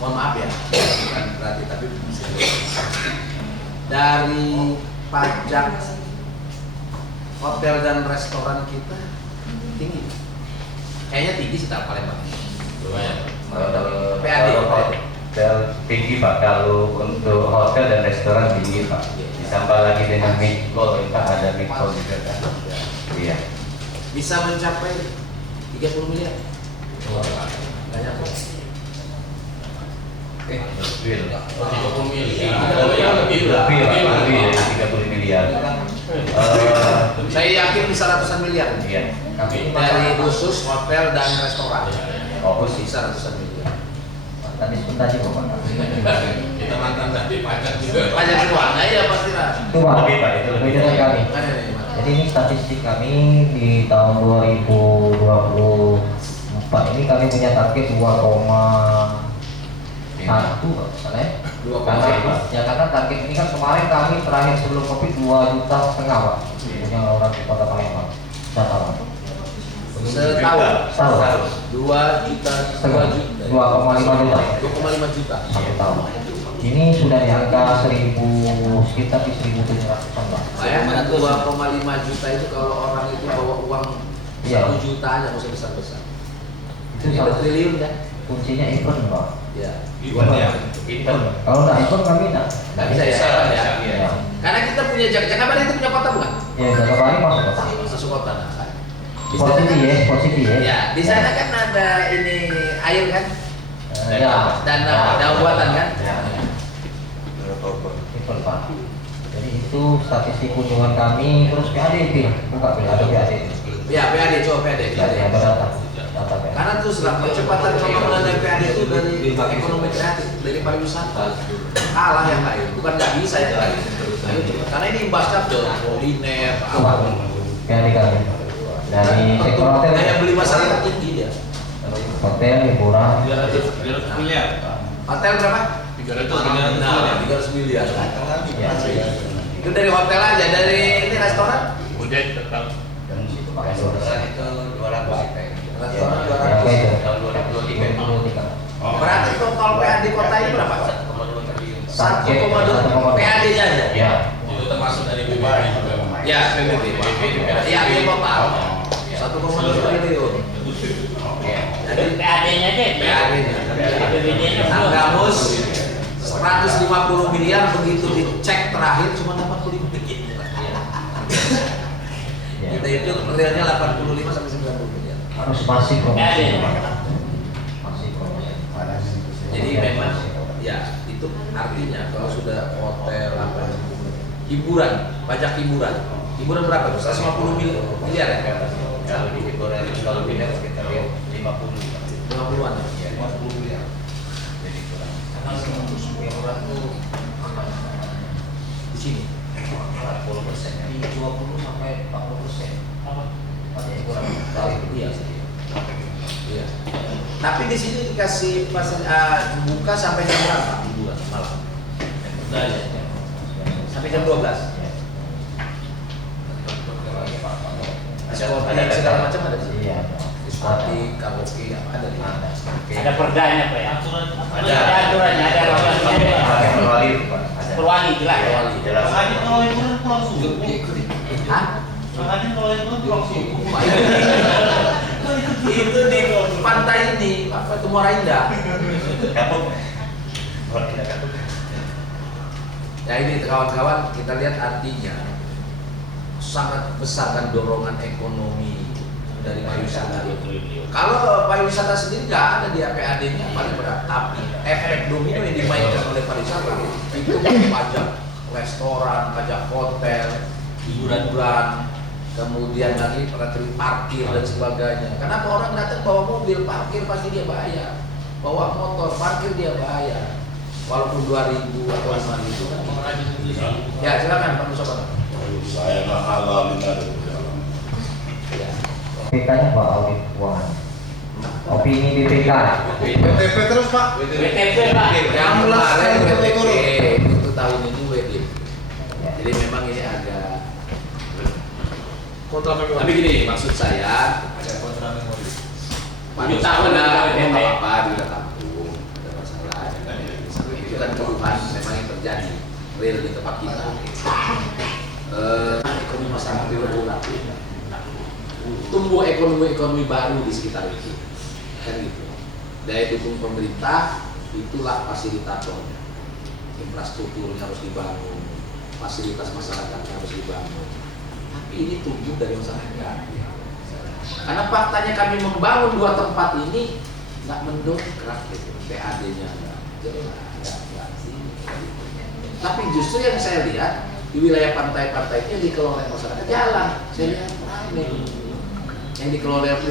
mohon maaf ya, bukan berarti tapi bisa dari pajak hotel dan restoran kita tinggi. Kayaknya tinggi sih tak Palembang. Lumayan. PAD. Hotel tinggi Pak, kalau untuk hotel dan restoran tinggi Pak. Ditambah lagi dengan mikol, kita ada mikol juga kan. Iya. Bisa mencapai 30 miliar. Banyak kok. Oke. Lebih dari 30 miliar. Saya yakin bisa ratusan miliar. Iya. Dari khusus hotel dan restoran. Oh, Bisa ratusan miliar. Tadi sebentar sih Bapak. Kita mantan tadi pajak juga. Pajak semua. Nah iya pasti lah. Itu Pak, Lebih, Pak, itu lebih. lebih dari kami. Mana nih, Mas? Jadi ini statistik kami di tahun 2024 ini kami punya target 2,1 Pak, salah ya? 2,1. Karena target ini kan kemarin kami terakhir sebelum Covid 2,5 juta Pak punya orang di Kota Palembang. Setahun. Setahun. 2 juta. 2,5 juta. 2,5 juta. Satu tahun. Ini sudah di angka 1000, sekitar di 1.700-an Pak. Bayangkan 2,5 juta itu kalau orang itu bawa uang Iya. 1 juta aja nggak usah besar-besar. Itu Itu salah triliun kan? kuncinya event Pak. Ya. Event. Kalau nggak event kami nggak Bisa ya. Ya. Ya. Karena kita punya Jakarta itu punya kota bukan? Ya, Jakarta masuk kota. Masuk kota. Nah, kan? Di Sport sana City kan- ya, Sport City ya. Ya, di sana kan ada ini air kan? Ya. Dan buatan kan? Event Pak. Jadi itu statistik kunjungan kami, terus PADB, buka ada PADB. Ya, PAD, coba PAD. Ada data PADB. Karena terus lah percepatan pembangunan dari PAD itu dari ekonomi kreatif, dari pariwisata. Kalah yang lain, bukan nggak bisa yang lain. Ayo coba. Karena ini imbasnya ke kuliner, apa. PAD kami. Dari sektor hotel, Daya beli masyarakat tinggi dia. hotel, hiburan, 300 miliar. Hotel berapa? 300 miliar. 300 miliar. ya. Itu dari hotel aja, dari ini restoran? Udah tetap. Restoran itu 200 Restoran Ya, 200. kayak itu. tahun 2023. Berarti total PAD kota ini berapa? 1,2 triliun. 1,2 PAD aja. Ya. Itu termasuk dari BPI juga. Ya, PBB. Iya, itu total. 1,2 triliun. Jadi PAD-nya deh. PAD-nya. APBD-nya belum. Tanggamus 150 miliar begitu dicek terakhir cuma 85 miliar. Kita itu realnya 85 sampai 90 miliar. Harus masih promosi. PAD. Masih promosi. Jadi memang ya itu artinya kalau sudah hotel apa hiburan, pajak hiburan. Hiburan berapa? 150 miliar ya? Kalau di hiburan kalau pindah sekitar 50. 50-an. Ya, 50 miliar. Jadi kurang. Hiburan tuh di sini 40% ya. Di 20 sampai 40%. Pajak hiburan. Iya. Iya. Tapi di sini dikasih buka sampai jam berapa? Hiburan malam. Sampai jam 12. Diskotik segala macam ada di sini. Iya. Diskotik, karaoke, ada di mana? Ada perdanya Pak ya. Ada. Ada aturannya, ada aturannya. Pakai perwali Pak. Ada. Perwali jelas. Perwali. Jelas. Makanya kalau itu pulang subuh. Hah? Makanya kalau itu pulang subuh. Itu di pantai ini, apa itu Muara Indah. Kapuk. Orang tidak kapuk. Ya ini kawan-kawan kita lihat artinya sangat besar kan dorongan ekonomi dari pariwisata. Kalau pariwisata sendiri nggak ada di PAD-nya paling berat, tapi efek domino yang dimainkan oleh pariwisata itu pajak restoran, pajak hotel, hiburan, kemudian lagi parkir dan sebagainya. Kenapa orang datang bawa mobil parkir pasti dia bayar, bawa motor parkir dia bayar, walaupun 2.000 atau 5.000. Ya silakan Pak Mustafa. Saya nggak halal ini ada di dalam. Ya. BPK-nya Pak audit keuangan. Opini BPK. WTP terus Pak. WTP Pak. Yang kemarin WTP itu tahun ini WTP. Ya. Jadi memang ini agak. Tapi gini maksud saya. Tujuh tahun ada WTP. apa juga tampung ada masalah. Itu kan keluhan memang yang terjadi real di tempat kita. ekonomi masyarakat bergerak, tumbuh ekonomi baru di sekitar itu, kan gitu. Daya dukung pemerintah itulah fasilitatornya, infrastrukturnya harus dibangun, fasilitas masyarakatnya harus dibangun. Tapi ini tumbuh dari masyarakat. Karena faktanya kami membangun 2 tempat ini nggak mendongkrak gitu, PAD-nya tapi justru yang saya lihat di wilayah pantai-pantai itu yang dikelola oleh masyarakat jalan, saya lihat ramai yang dikelola oleh apa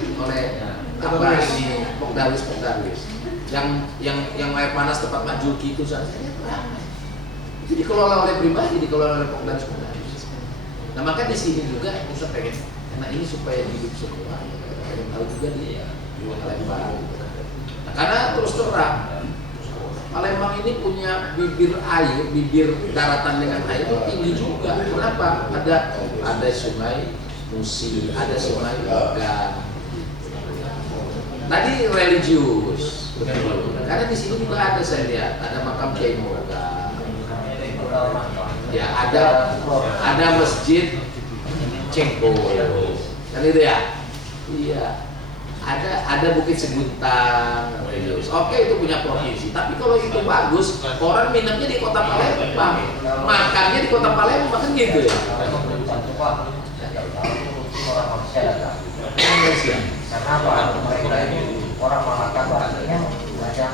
ini Pokdalis yang air panas tempat Mak Julki itu saya lihat ramai itu dikelola oleh pribadi, dikelola oleh Pokdalis. Nah maka di sini juga saya pengen karena ini supaya hidup semua, pengen tahu juga dia Palembang. Nah, karena terus terang Palembang ini punya bibir air, bibir daratan dengan air itu tinggi juga. Kenapa? Ada sungai Musi, ada sungai Ogan. Tadi religius, karena di sini juga ada saya lihat ada makam Kiai Moga. Ya ada masjid Cengko, kan itu ya? Iya. Ada Bukit Seguntang, oke itu punya provinsi. Tapi kalau itu bagus, orang minumnya di kota Palembang, makannya di kota Palembang kan gitu ya. Karena apa? Mereka ini orang Malaka artinya banyak.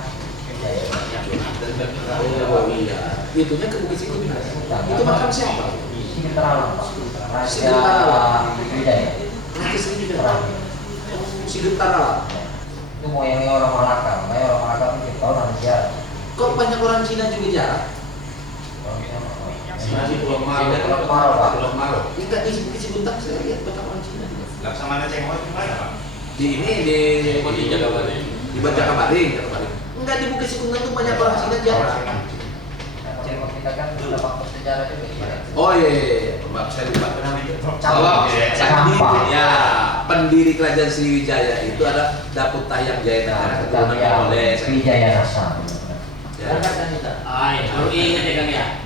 Oh iya, itunya ke Bukit Seguntang. Itu makam siapa? Sigenteralam, Pak. Raja Wijaya. Raja Sigenteralam. Sigenteralam. Itu moyangnya orang Malaka. Makanya orang Malaka itu tahu nanti jarang. Kok banyak orang Cina juga jarang? Pulau Maro, Pak. Enggak di Bukit Seguntang saya lihat banyak orang Cina juga. Laksamana Cengho di mana, Pak? Di Jakabaring. Di Jakabaring. Enggak di Bukit Seguntang tuh banyak orang Cina jarang. Cengho kita kan sudah faktor sejarah juga. Oh iya, Mbak saya lupa. Campak. Ya, pendiri Kerajaan Sriwijaya itu adalah Daput Tayang Jayanegara keturunan Mongol. Wijaya Rasa.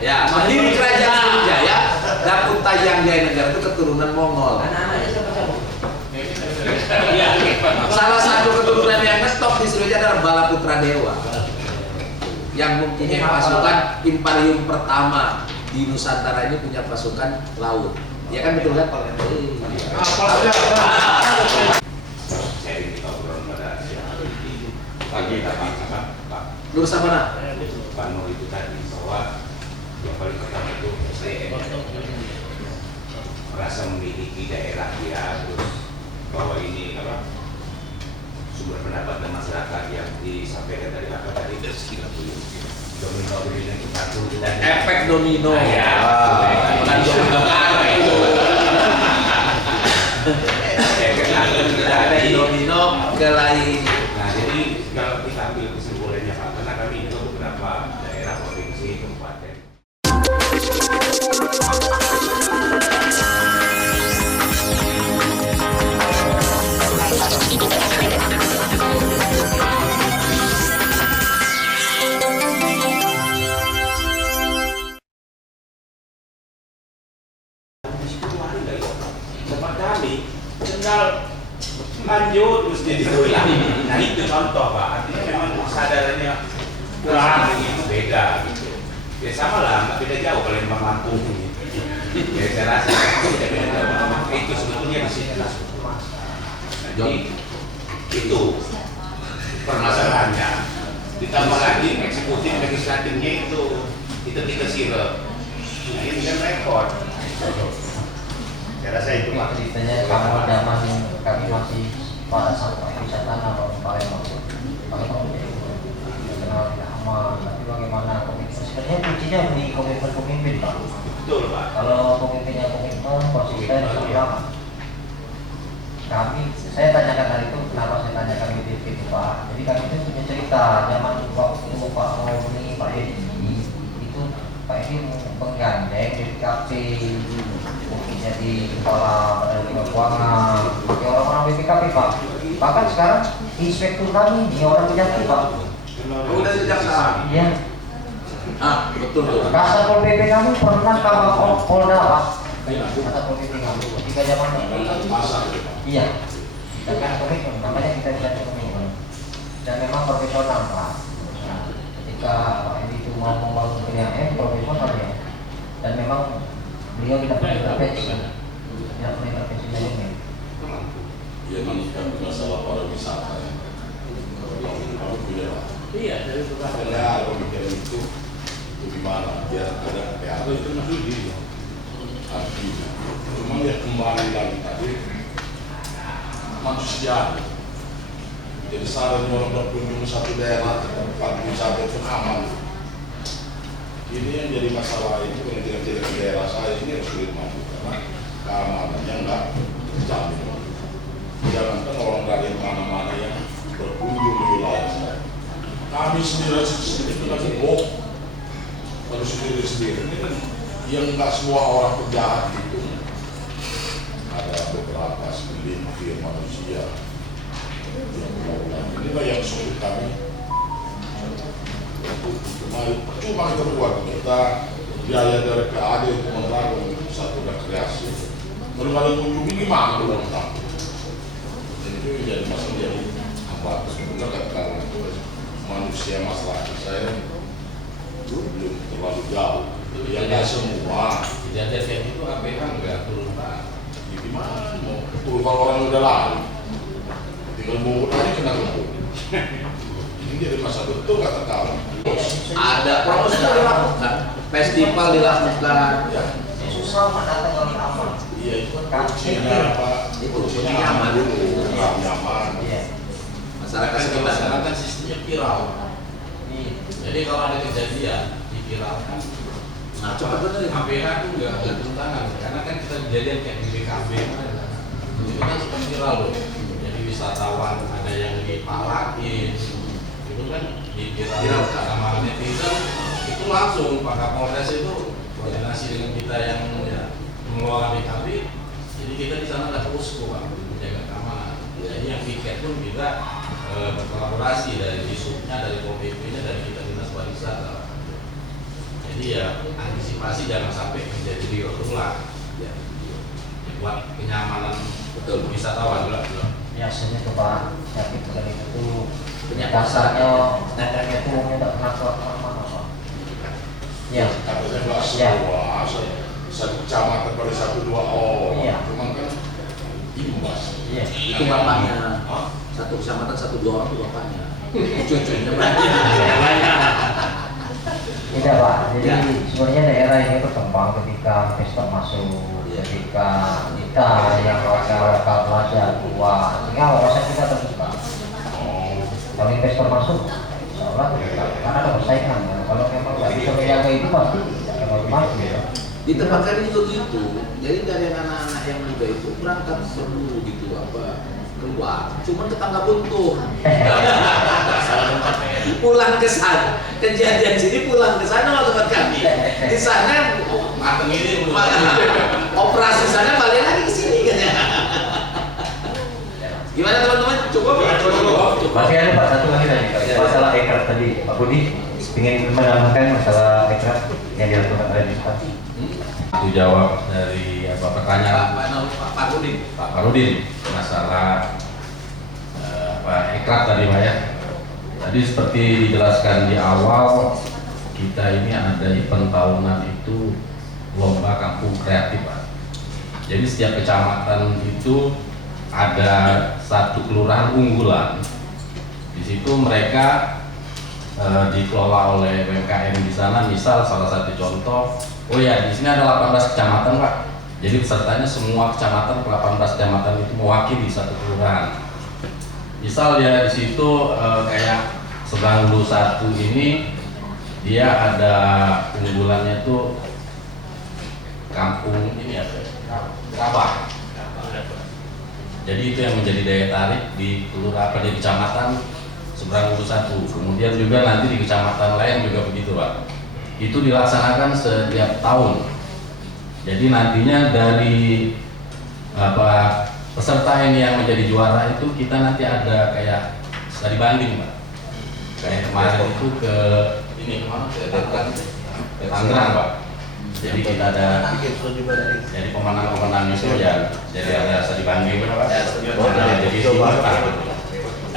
Ya, pendiri Kerajaan Sriwijaya Daput Tayang Jayanegara itu keturunan Mongol. Salah satu keturunan yang ngetop di Sriwijaya adalah Balaputra Dewa, yang mempunyai pasukan imperium pertama di Nusantara ini, punya pasukan laut. Ya kan betul kan? Nur Samana. Pak Nur itu tadi bahwa yang paling pertama itu SDM merasa memiliki daerah dia, terus bahwa ini apa sumber pendapatan masyarakat yang disampaikan dari apa tadi itu domino yang satu dan Efek domino. Efek domino ke lain. Nah, jadi kalau kita ambil kesimpulannya Pak, karena kami itu beberapa daerah provinsi kabupaten. Tempat kami tinggal lanjut terus jadi ulang. Nah itu contoh Pak, artinya memang kesadarannya kurang itu beda gitu. Ya sama lah, nggak beda jauh kalau memang Lampung ini. Ya saya rasa tidak beda jauh. Itu sebetulnya di sini lah. Jadi itu permasalahannya. Ditambah lagi eksekutif legislatifnya itu kita sirep. Nah ini kan repot. Saya rasa itu Pak. Ceritanya kamu zaman kami masih pada saat wisata kalau Palembang kenal lama, tapi bagaimana komitmen sebenarnya kuncinya di komitmen pemimpin Pak. Betul Pak. Kalau pemimpinnya komitmen konsisten sama. Saya tanyakan hari itu, kenapa saya tanyakan di TV itu Pak. Jadi kami itu punya cerita zaman waktu Pak Mauni, Pak Edi itu Pak Edi menggandeng BPKP, mungkin jadi kepala Badan Keuangan, ya orang-orang BPKP Pak. Bahkan sekarang inspektur kami ini orang Kejati Pak. Udah kejaksaan. Iya. Ah, betul tuh. Kasatpol PP kami pernah Kabak Polda Pak. Kata komitmen ketika zaman iya, kita komitmen, makanya kita bisa komitmen. Dan memang profesional Pak. Ketika Pak Edi itu mau membangun PDAM profesional ya. Dan memang beliau tidak pernah intervensi, tidak pernah intervensi manajemen. Iya, kan masalah pariwisata ya. Kalau punya Iya, dari itu kan. karena pemikiran itu gimana biar ada Atau itu masuk di artinya. Cuma ya kembali lagi tadi manusia. Jadi sarannya orang berkunjung satu daerah tempat wisata itu aman. Ini yang jadi masalah itu kalau tidak di daerah saya ini yang sulit maju karena keamanannya enggak terjamin. Jangankan orang dari mana-mana yang berkunjung di wilayah saya. Kami sendiri itu lagi kalau sendiri ini kan yang nggak semua orang penjahat itu ada beberapa segelintir manusia yang melakukan inilah yang sulit kami cuma kita buat kita biaya dari PAD untuk membangun satu rekreasi kalau nggak ada kunjungi gimana belum tahu dan itu jadi masalah jadi apa sebenarnya karena manusia masyarakat saya belum terlalu jauh ya nggak semua kejadian kayak itu APH nggak turun Pak. ya gimana mau turun kalau orang udah lari tinggal mau aja kena gembok ini jadi masa betul nggak terkawal Ada promosi dilakukan, festival dilakukan. ya Susah Pak datang kalau aman. iya itu kan kuncinya apa Itu kuncinya nyaman. nyaman Iya. Masyarakat Kalau sekitar. sekarang kan sistemnya viral. Iya. Jadi kalau ada kejadian diviralkan, Nah, coba bener ya. APH itu nggak turun tangan karena kan kita kejadian kayak di BKB itu kan suka viral loh. Jadi wisatawan ada yang dipalakin, itu kan diviralkan sama netizen itu langsung Pak Kapolres itu koordinasi dengan kita yang mengelola BKB. Jadi kita di sana ada posko Pak menjaga keamanan. Jadi yang tiket pun kita berkolaborasi dari disubnya, dari OPP-nya, dari kita dinas pariwisata. Jadi ya antisipasi jangan sampai menjadi diulang. Ya. Buat kenyamanan betul wisatawan lah. Biasanya tuh Pak, sakit kali itu dasarnya neteknya itu tidak pernah keluar kemana-mana Pak. Iya. katanya nggak semua satu kecamatan pada satu dua orang Iya. cuma kan imbas Iya. Itu bapaknya. Satu kecamatan 1-2 orang itu bapaknya. Cucunya banyak. Tidak Pak, jadi sebenarnya daerah ini berkembang ketika investor masuk, ketika kita yang lokal belajar keluar, sehingga wawasan kita terbuka. Kalau investor masuk, insya Allah terbuka, karena ada persaingan. Kalau memang nggak bisa menjaga itu pasti tidak akan maju ya. Di tempat kami juga gitu. Jadi dari anak-anak yang muda itu berangkat perlu gitu apa keluar. Cuma tetangga buntu. Pulang ke sana. Kejadian sini pulang ke sana waktu tempat kami. Di sana Mateng ini belum. operasi sana balik lagi ke sini katanya. Gimana teman-teman? Coba. Masih ada Pak satu lagi tadi Pak, masalah ekraf tadi Pak Budi ingin menambahkan masalah ekraf yang dilakukan oleh Dispar. Itu jawab dari apa pertanyaan Pak Rudin. Pak Farudin masalah apa ekraf tadi Pak ya. Tadi seperti dijelaskan di awal kita ini ada event tahunan itu lomba kampung kreatif Pak. Jadi setiap kecamatan itu ada satu kelurahan unggulan. Di situ mereka dikelola oleh UMKM di sana. Misal salah satu contoh, oh ya di sini ada 18 kecamatan Pak. Jadi pesertanya semua kecamatan 18 kecamatan itu mewakili satu kelurahan. Misal ya di situ kayak Seberang Hulu 1 ini dia ada unggulannya tuh kampung ini ya Rabah. Jadi itu yang menjadi daya tarik di kelurahan di kecamatan Seberang Hulu 1. Kemudian juga nanti di kecamatan lain juga begitu Pak. Itu dilaksanakan setiap tahun. Jadi nantinya dari apa peserta ini yang menjadi juara itu kita nanti ada kayak studi banding Pak. Kayak kemarin itu ke ini kemana ke Tangerang Pak. Jadi kita ada, jadi pemenang-pemenang itu ya, jadi ada studi banding berapa? Jadi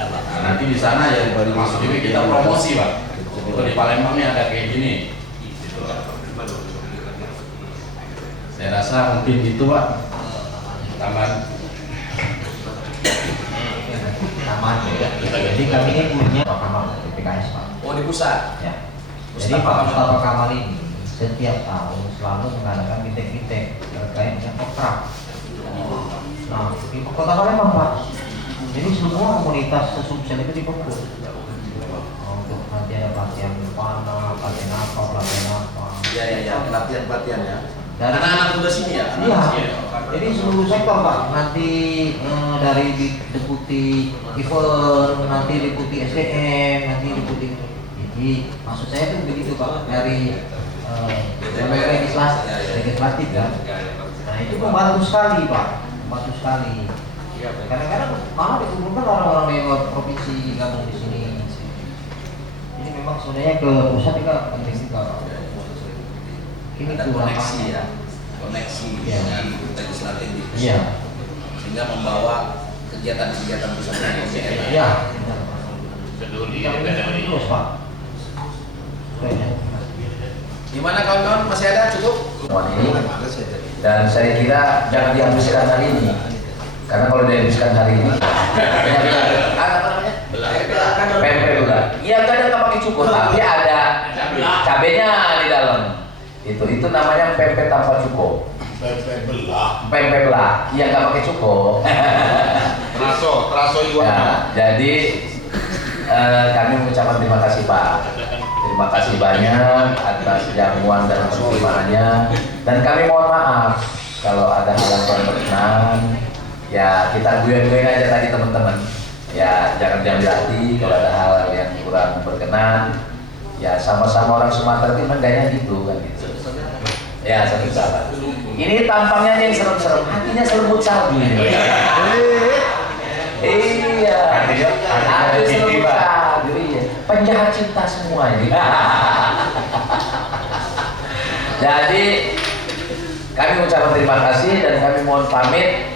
nah, nanti di sana ya masuk ini kita promosi Pak. Itu di Palembang nih ada kayak gini. Gitu. Saya rasa mungkin itu Pak. Taman. Ya. Jadi kami ini punya Pak Kamal PKS Pak. Oh di pusat. Ya. Jadi Pak Mustafa Kamal ini setiap tahun selalu mengadakan meeting-meeting terkait dengan kontrak. Nah, di Kota Palembang Pak. Jadi semua komunitas sesubsel itu dikumpul. Untuk nanti ada pelatihan panah, pelatihan apa. Ya, pelatihan ya. Dan Anak-anak muda sini ya? Iya. Jadi seluruh sektor Pak. Nanti dari deputi event, nanti deputi SDM, nanti deputi. Jadi maksud saya itu begitu Pak. Dari legislatif ya. Nah itu membantu sekali Pak, membantu sekali. Kadang-kadang malah dikumpulkan orang-orang dari luar provinsi gabung di sini. Jadi memang sebenarnya ke pusat juga penting juga. Ini koneksi ya, koneksi dengan legislatif di pusat. Iya. Sehingga membawa kegiatan-kegiatan pusat yang Iya. Peduli Terus Pak. Gimana kawan-kawan, masih ada cukup? Ini dan saya kira jangan dihabiskan hari ini karena kalau dihabiskan hari ini pempek bulan iya nggak ada pakai cukup tapi ada cabenya di dalam itu namanya pempek tanpa cukup pempek belah iya nggak pakai cukup Teraso Iwan. ya, jadi kami mengucapkan terima kasih Pak. Terima kasih banyak atas jamuan dan perkembangannya dan kami mohon maaf kalau ada hal yang kurang berkenan ya kita guyon-guyon aja tadi teman-teman ya jangan diambil hati kalau ada hal yang kurang berkenan ya sama-sama orang Sumatera itu gayanya gitu kan gitu ya satu sahabat ini tampangnya yang serem-serem hatinya selembut salju ini iya hati selembut salju iya penjahat cinta semua ini. Jadi kami mengucapkan terima kasih dan kami mohon pamit.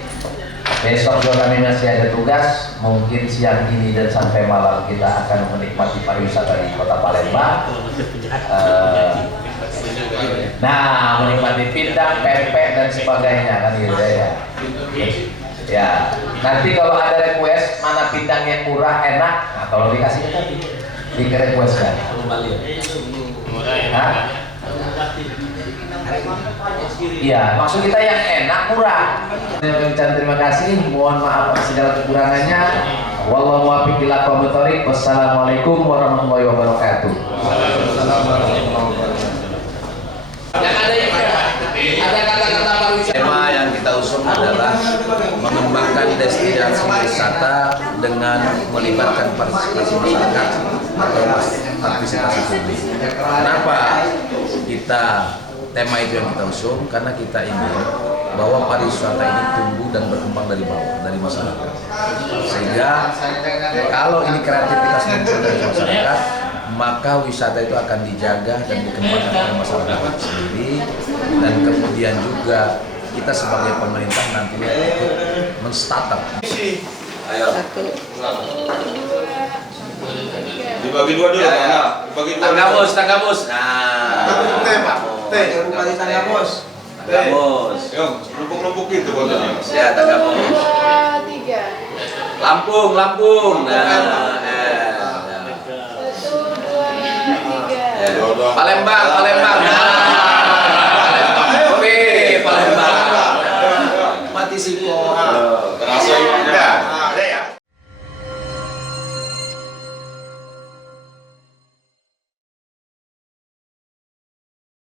Besok juga kami masih ada tugas. Mungkin siang ini dan sampai malam kita akan menikmati pariwisata di Kota Palembang. Nah, menikmati pindang, pempek dan sebagainya kan gitu ya. Ya, nanti kalau ada request mana pindang yang murah enak, nah kalau dikasih tadi di request kan. Iya, maksud kita yang enak murah. Terima kasih, mohon maaf atas segala kekurangannya. Wallahu muwaffiq ila aqwamit thoriq. Wassalamualaikum warahmatullahi wabarakatuh. Ada kata-kata pariwisata. Tema yang kita usung adalah mengembangkan destinasi wisata dengan melibatkan partisipasi masyarakat atau partisipasi publik. Kenapa kita tema itu yang kita usung? Karena kita ingin bahwa pariwisata ini tumbuh dan berkembang dari bawah, dari masyarakat. Sehingga kalau ini kreativitas muncul dari masyarakat, maka wisata itu akan dijaga dan dikembangkan oleh masyarakat sendiri, dan kemudian juga kita sebagai pemerintah nantinya ikut men-startup. Ayo. Dibagi dua dulu. Ya. Dibagi dua. Tanggamus. Nah. Teh, Pak. Teh. Tanggamus. Yuk, lumpuk-lumpuk gitu botolnya. Ya, tanggamus. 2, 3. Lampung. Nah. 1, 2, 3. Palembang.